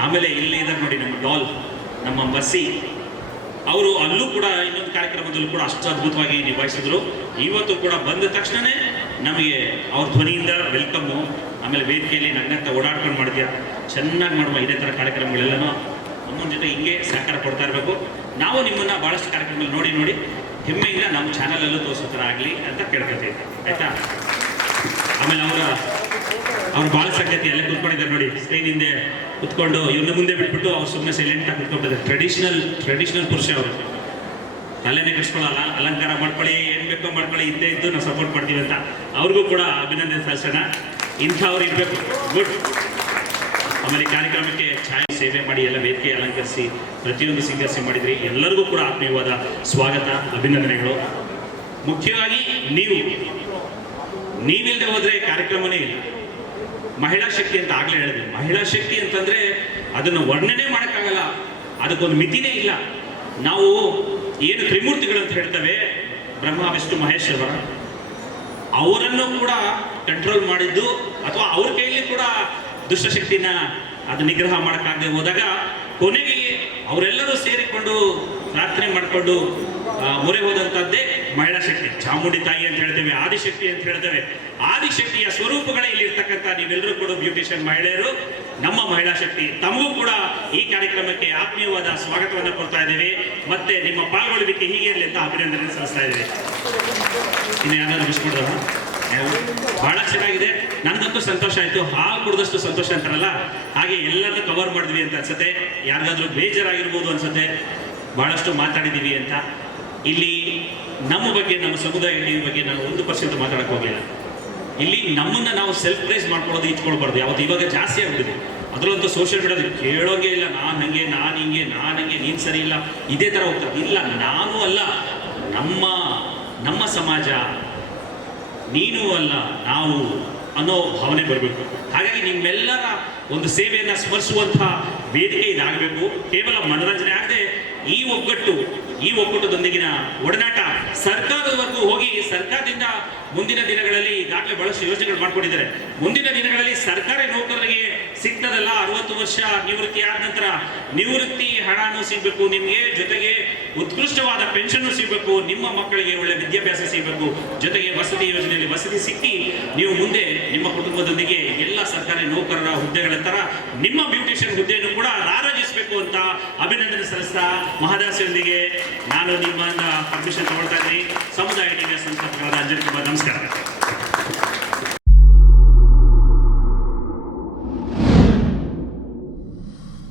ಆಮೇಲೆ ಇಲ್ಲಿ ಇದ್ದಾರೆ ನೋಡಿ ನಮ್ಮ ಡಾಲ್, ನಮ್ಮ ಮಸ್ಸಿ ಅವರು. ಅಲ್ಲೂ ಕೂಡ ಇನ್ನೊಂದು ಕಾರ್ಯಕ್ರಮದಲ್ಲೂ ಕೂಡ ಅಷ್ಟು ಅದ್ಭುತವಾಗಿ ನಿಭಾಯಿಸಿದ್ರು. ಇವತ್ತು ಕೂಡ ಬಂದ ತಕ್ಷಣವೇ ನಮಗೆ ಅವ್ರ ಧ್ವನಿಯಿಂದ ವೆಲ್ಕಮ್ಮು. ಆಮೇಲೆ ವೇದಿಕೆಯಲ್ಲಿ ನನ್ನಂತ ಓಡಾಡ್ಕೊಂಡು ಮಾಡಿದ್ಯಾ, ಚೆನ್ನಾಗಿ ಮಾಡುವ. ಇದೇ ಥರ ಕಾರ್ಯಕ್ರಮಗಳೆಲ್ಲನೂ ನಮ್ಮ ಜೊತೆ ಹಿಂಗೆ ಸಹಕಾರ ಕೊಡ್ತಾ ಇರಬೇಕು. ನಾವು ನಿಮ್ಮನ್ನು ಭಾಳಷ್ಟು ಕಾರ್ಯಕ್ರಮದಲ್ಲಿ ನೋಡಿ ಹೆಮ್ಮೆಯಿಂದ ನಮ್ಮ ಚಾನಲಲ್ಲೂ ತೋರಿಸೋ ಥರ ಆಗಲಿ ಅಂತ ಕೇಳ್ಕೊತೀವಿ, ಆಯಿತಾ? ಆಮೇಲೆ ಅವ್ರು ಭಾಳ ಸಂಗತಿ ಅಲ್ಲೇ ಕೂತ್ಕೊಂಡಿದ್ದಾರೆ ನೋಡಿ, ಸ್ಕ್ರೀನ್ ಹಿಂದೆ ಕುತ್ಕೊಂಡು ಇವ್ರನ್ನ ಮುಂದೆ ಬಿಟ್ಬಿಟ್ಟು ಅವ್ರು ಸುಮ್ಮನೆ ಸೈಲೆಂಟಾಗಿ ಕುತ್ಕೊಂಡಿದ್ದಾರೆ. ಟ್ರೆಡಿಷನಲ್ ಪುರುಷ ಅವರು. ತಲೆನೇ ಕಟ್ಸ್ಕೊಳ್ಳಲ್ಲ, ಅಲಂಕಾರ ಮಾಡ್ಕೊಳ್ಳಿ, ಏನು ಬೇಕೋ ಮಾಡ್ಕೊಳ್ಳಿ, ಇದ್ದೇ ಇದ್ದು ನಾವು ಸಪೋರ್ಟ್ ಮಾಡ್ತೀವಿ ಅಂತ. ಅವ್ರಿಗೂ ಕೂಡ ಅಭಿನಂದನೆ ಸಲ್ಲಿಸೋಣ. ಇಂಥವ್ರು ಇರಬೇಕು. ಗುಡ್. ಆಮೇಲೆ ಕಾರ್ಯಕ್ರಮಕ್ಕೆ ಛಾಯೆ ಸೇವೆ ಮಾಡಿ ಎಲ್ಲ ವೇದಿಕೆ ಅಲಂಕರಿಸಿ ಪ್ರತಿಯೊಂದು ಸಿಂಗರ್ಸಿ ಮಾಡಿದ್ರಿ. ಎಲ್ಲರಿಗೂ ಕೂಡ ಆತ್ಮೀಯವಾದ ಸ್ವಾಗತ, ಅಭಿನಂದನೆಗಳು. ಮುಖ್ಯವಾಗಿ ನೀವಿಲ್ಲದೆ ಹೋದರೆ ಕಾರ್ಯಕ್ರಮನೇ ಇಲ್ಲ. ಮಹಿಳಾ ಶಕ್ತಿ ಅಂತ ಆಗಲೇ ಹೇಳಿದ್ವಿ. ಮಹಿಳಾ ಶಕ್ತಿ ಅಂತಂದರೆ ಅದನ್ನು ವರ್ಣನೆ ಮಾಡೋಕ್ಕಾಗಲ್ಲ, ಅದಕ್ಕೊಂದು ಮಿತಿನೇ ಇಲ್ಲ. ನಾವು ಏನು ತ್ರಿಮೂರ್ತಿಗಳಂತ ಹೇಳ್ತೇವೆ, ಬ್ರಹ್ಮ ವಿಷ್ಣು ಮಹೇಶ್ವರ, ಅವರನ್ನು ಕೂಡ ಕಂಟ್ರೋಲ್ ಮಾಡಿದ್ದು, ಅಥವಾ ಅವ್ರ ಕೈಯಲ್ಲಿ ಕೂಡ ದುಷ್ಟಶಕ್ತಿನ ಅದು ನಿಗ್ರಹ ಮಾಡೋಕ್ಕಾಗದೆ ಹೋದಾಗ ಕೊನೆಗೆ ಅವರೆಲ್ಲರೂ ಸೇರಿಕೊಂಡು ಪ್ರಾರ್ಥನೆ ಮಾಡಿಕೊಂಡು ಮೊರೆ ಹೋದಂಥದ್ದೇ ಮಹಿಳಾ ಶಕ್ತಿ. ಚಾಮುಂಡಿ ತಾಯಿ ಅಂತ ಹೇಳ್ತೇವೆ, ಆದಿಶಕ್ತಿ ಅಂತ ಹೇಳ್ತೇವೆ. ಆದಿಶಕ್ತಿಯ ಸ್ವರೂಪಗಳೇ ಇಲ್ಲಿ ಇರ್ತಕ್ಕಂಥ ನೀವೆಲ್ಲರೂ ಕೂಡ ಬ್ಯೂಟಿಷಿಯನ್ ಮಹಿಳೆಯರು, ನಮ್ಮ ಮಹಿಳಾ ಶಕ್ತಿ. ತಮಗೂ ಕೂಡ ಈ ಕಾರ್ಯಕ್ರಮಕ್ಕೆ ಆತ್ಮೀಯವಾದ ಸ್ವಾಗತವನ್ನು ಕೊಡ್ತಾ ಇದ್ದೀವಿ. ಮತ್ತೆ ನಿಮ್ಮ ಪಾಲ್ಗೊಳ್ಳುವಿಕೆ ಹೀಗೆ ಇರಲಿ ಅಂತ ಅಭಿನಂದನೆ ಸಲ್ಲಿಸ್ತಾ ಇದ್ದೀವಿ. ಇನ್ನು ಯಾರು ಮಿಸ್ ಮಾಡಿದ? ಬಹಳ ಚೆನ್ನಾಗಿದೆ. ನನಗಂತೂ ಸಂತೋಷ ಆಯಿತು. ಹಾಲು ಕುಡಿದಷ್ಟು ಸಂತೋಷ ಅಂತಾರಲ್ಲ, ಹಾಗೆ ಎಲ್ಲರನ್ನೂ ಕವರ್ ಮಾಡಿದ್ವಿ ಅಂತ ಅನ್ಸುತ್ತೆ. ಯಾರಿಗಾದ್ರೂ ಬೇಜಾರಾಗಿರ್ಬೋದು ಅನ್ಸುತ್ತೆ, ಬಹಳಷ್ಟು ಮಾತಾಡಿದ್ದೀವಿ ಅಂತ. ಇಲ್ಲಿ ನಮ್ಮ ಬಗ್ಗೆ, ನಮ್ಮ ಸಮುದಾಯ ಬಗ್ಗೆ ನಾನು 1% ಮಾತಾಡಕ್ಕೆ ಹೋಗಲಿಲ್ಲ. ಇಲ್ಲಿ ನಮ್ಮನ್ನು ನಾವು ಸೆಲ್ಫ್ ಪ್ರೈಸ್ ಮಾಡ್ಕೊಳ್ಳೋದು ಇಟ್ಕೊಳ್ಬಾರ್ದು ಯಾವತ್ತು. ಇವಾಗ ಜಾಸ್ತಿ ಆಗ್ಬಿಟ್ಟಿದೆ. ಅದರಲ್ಲಂತೂ ಸೋಷಿಯಲ್ ಮೀಡಿಯಾದಲ್ಲಿ ಕೇಳೋಂಗೆ ಇಲ್ಲ, ನಾನು ಹಂಗೆ, ನಾನು ಹಂಗೆ, ನೀನು ಸರಿ ಇಲ್ಲ, ಇದೇ ಥರ ಹೋಗ್ತಾರೆ. ಇಲ್ಲ, ನಾನು ಅಲ್ಲ, ನಮ್ಮ ಸಮಾಜ, ನೀನು ಅಲ್ಲ ನಾವು ಅನ್ನೋ ಭಾವನೆ ಬರಬೇಕು. ಹಾಗಾಗಿ ನಿಮ್ಮೆಲ್ಲರ ಒಂದು ಸೇವೆಯನ್ನು ಸ್ಮರಿಸುವಂತಹ ವೇದಿಕೆ ಇದಾಗಬೇಕು. ಕೇವಲ ಮನೋರಂಜನೆ ಆಗದೆ ಈ ಒಕ್ಕೂಟದೊಂದಿಗಿನ ಒಡನಾಟ ಸರ್ಕಾರದವರೆಗೂ ಹೋಗಿ, ಸರ್ಕಾರದಿಂದ ಮುಂದಿನ ದಿನಗಳಲ್ಲಿ ಈಗಾಗಲೇ ಬಹಳಷ್ಟು ಯೋಜನೆಗಳು ಮಾಡ್ಕೊಂಡಿದ್ದಾರೆ. ಮುಂದಿನ ದಿನಗಳಲ್ಲಿ ಸರ್ಕಾರಿ ನೌಕರರಿಗೆ ಸಿಗ್ತದಲ್ಲ 60 ವರ್ಷ ನಿವೃತ್ತಿ ಆದ ನಂತರ ನಿವೃತ್ತಿ ಹಣನೂ ಸಿಗಬೇಕು ನಿಮಗೆ, ಜೊತೆಗೆ ಉತ್ಕೃಷ್ಟವಾದ ಪೆನ್ಷನ್ ಸಿಗಬೇಕು, ನಿಮ್ಮ ಮಕ್ಕಳಿಗೆ ಒಳ್ಳೆ ವಿದ್ಯಾಭ್ಯಾಸ ಸಿಗಬೇಕು, ಜೊತೆಗೆ ವಸತಿ ಯೋಜನೆಯಲ್ಲಿ ವಸತಿ ಸಿಕ್ಕಿ ನೀವು ಮುಂದೆ ನಿಮ್ಮ ಕುಟುಂಬದೊಂದಿಗೆ ಎಲ್ಲ ಸರ್ಕಾರಿ ನೌಕರರ ಹುದ್ದೆಗಳ ತರ ನಿಮ್ಮ ಬ್ಯೂಟಿಷಿಯನ್ ಹುದ್ದೆಯನ್ನು ಕೂಡ ರಾರಾಜಿಸಬೇಕು ಅಂತ ಅಭಿನಂದನೆ ಸಲ್ಲಿಸ್ತಾ ಮಹದಾಸಿಯೊಂದಿಗೆ ನಾನು ನಿಮ್ಮಿಂದ ಪರ್ಮಿಷನ್ ತಗೊಳ್ತಾ ಇದ್ದೀನಿ. ಸಮುದಾಯ ಟಿವಿಯ ಸಂಸ್ಥಾಪಕರಾದ ಅಂಜನ್ ಕುಮಾರ್, ನಮಸ್ಕಾರ.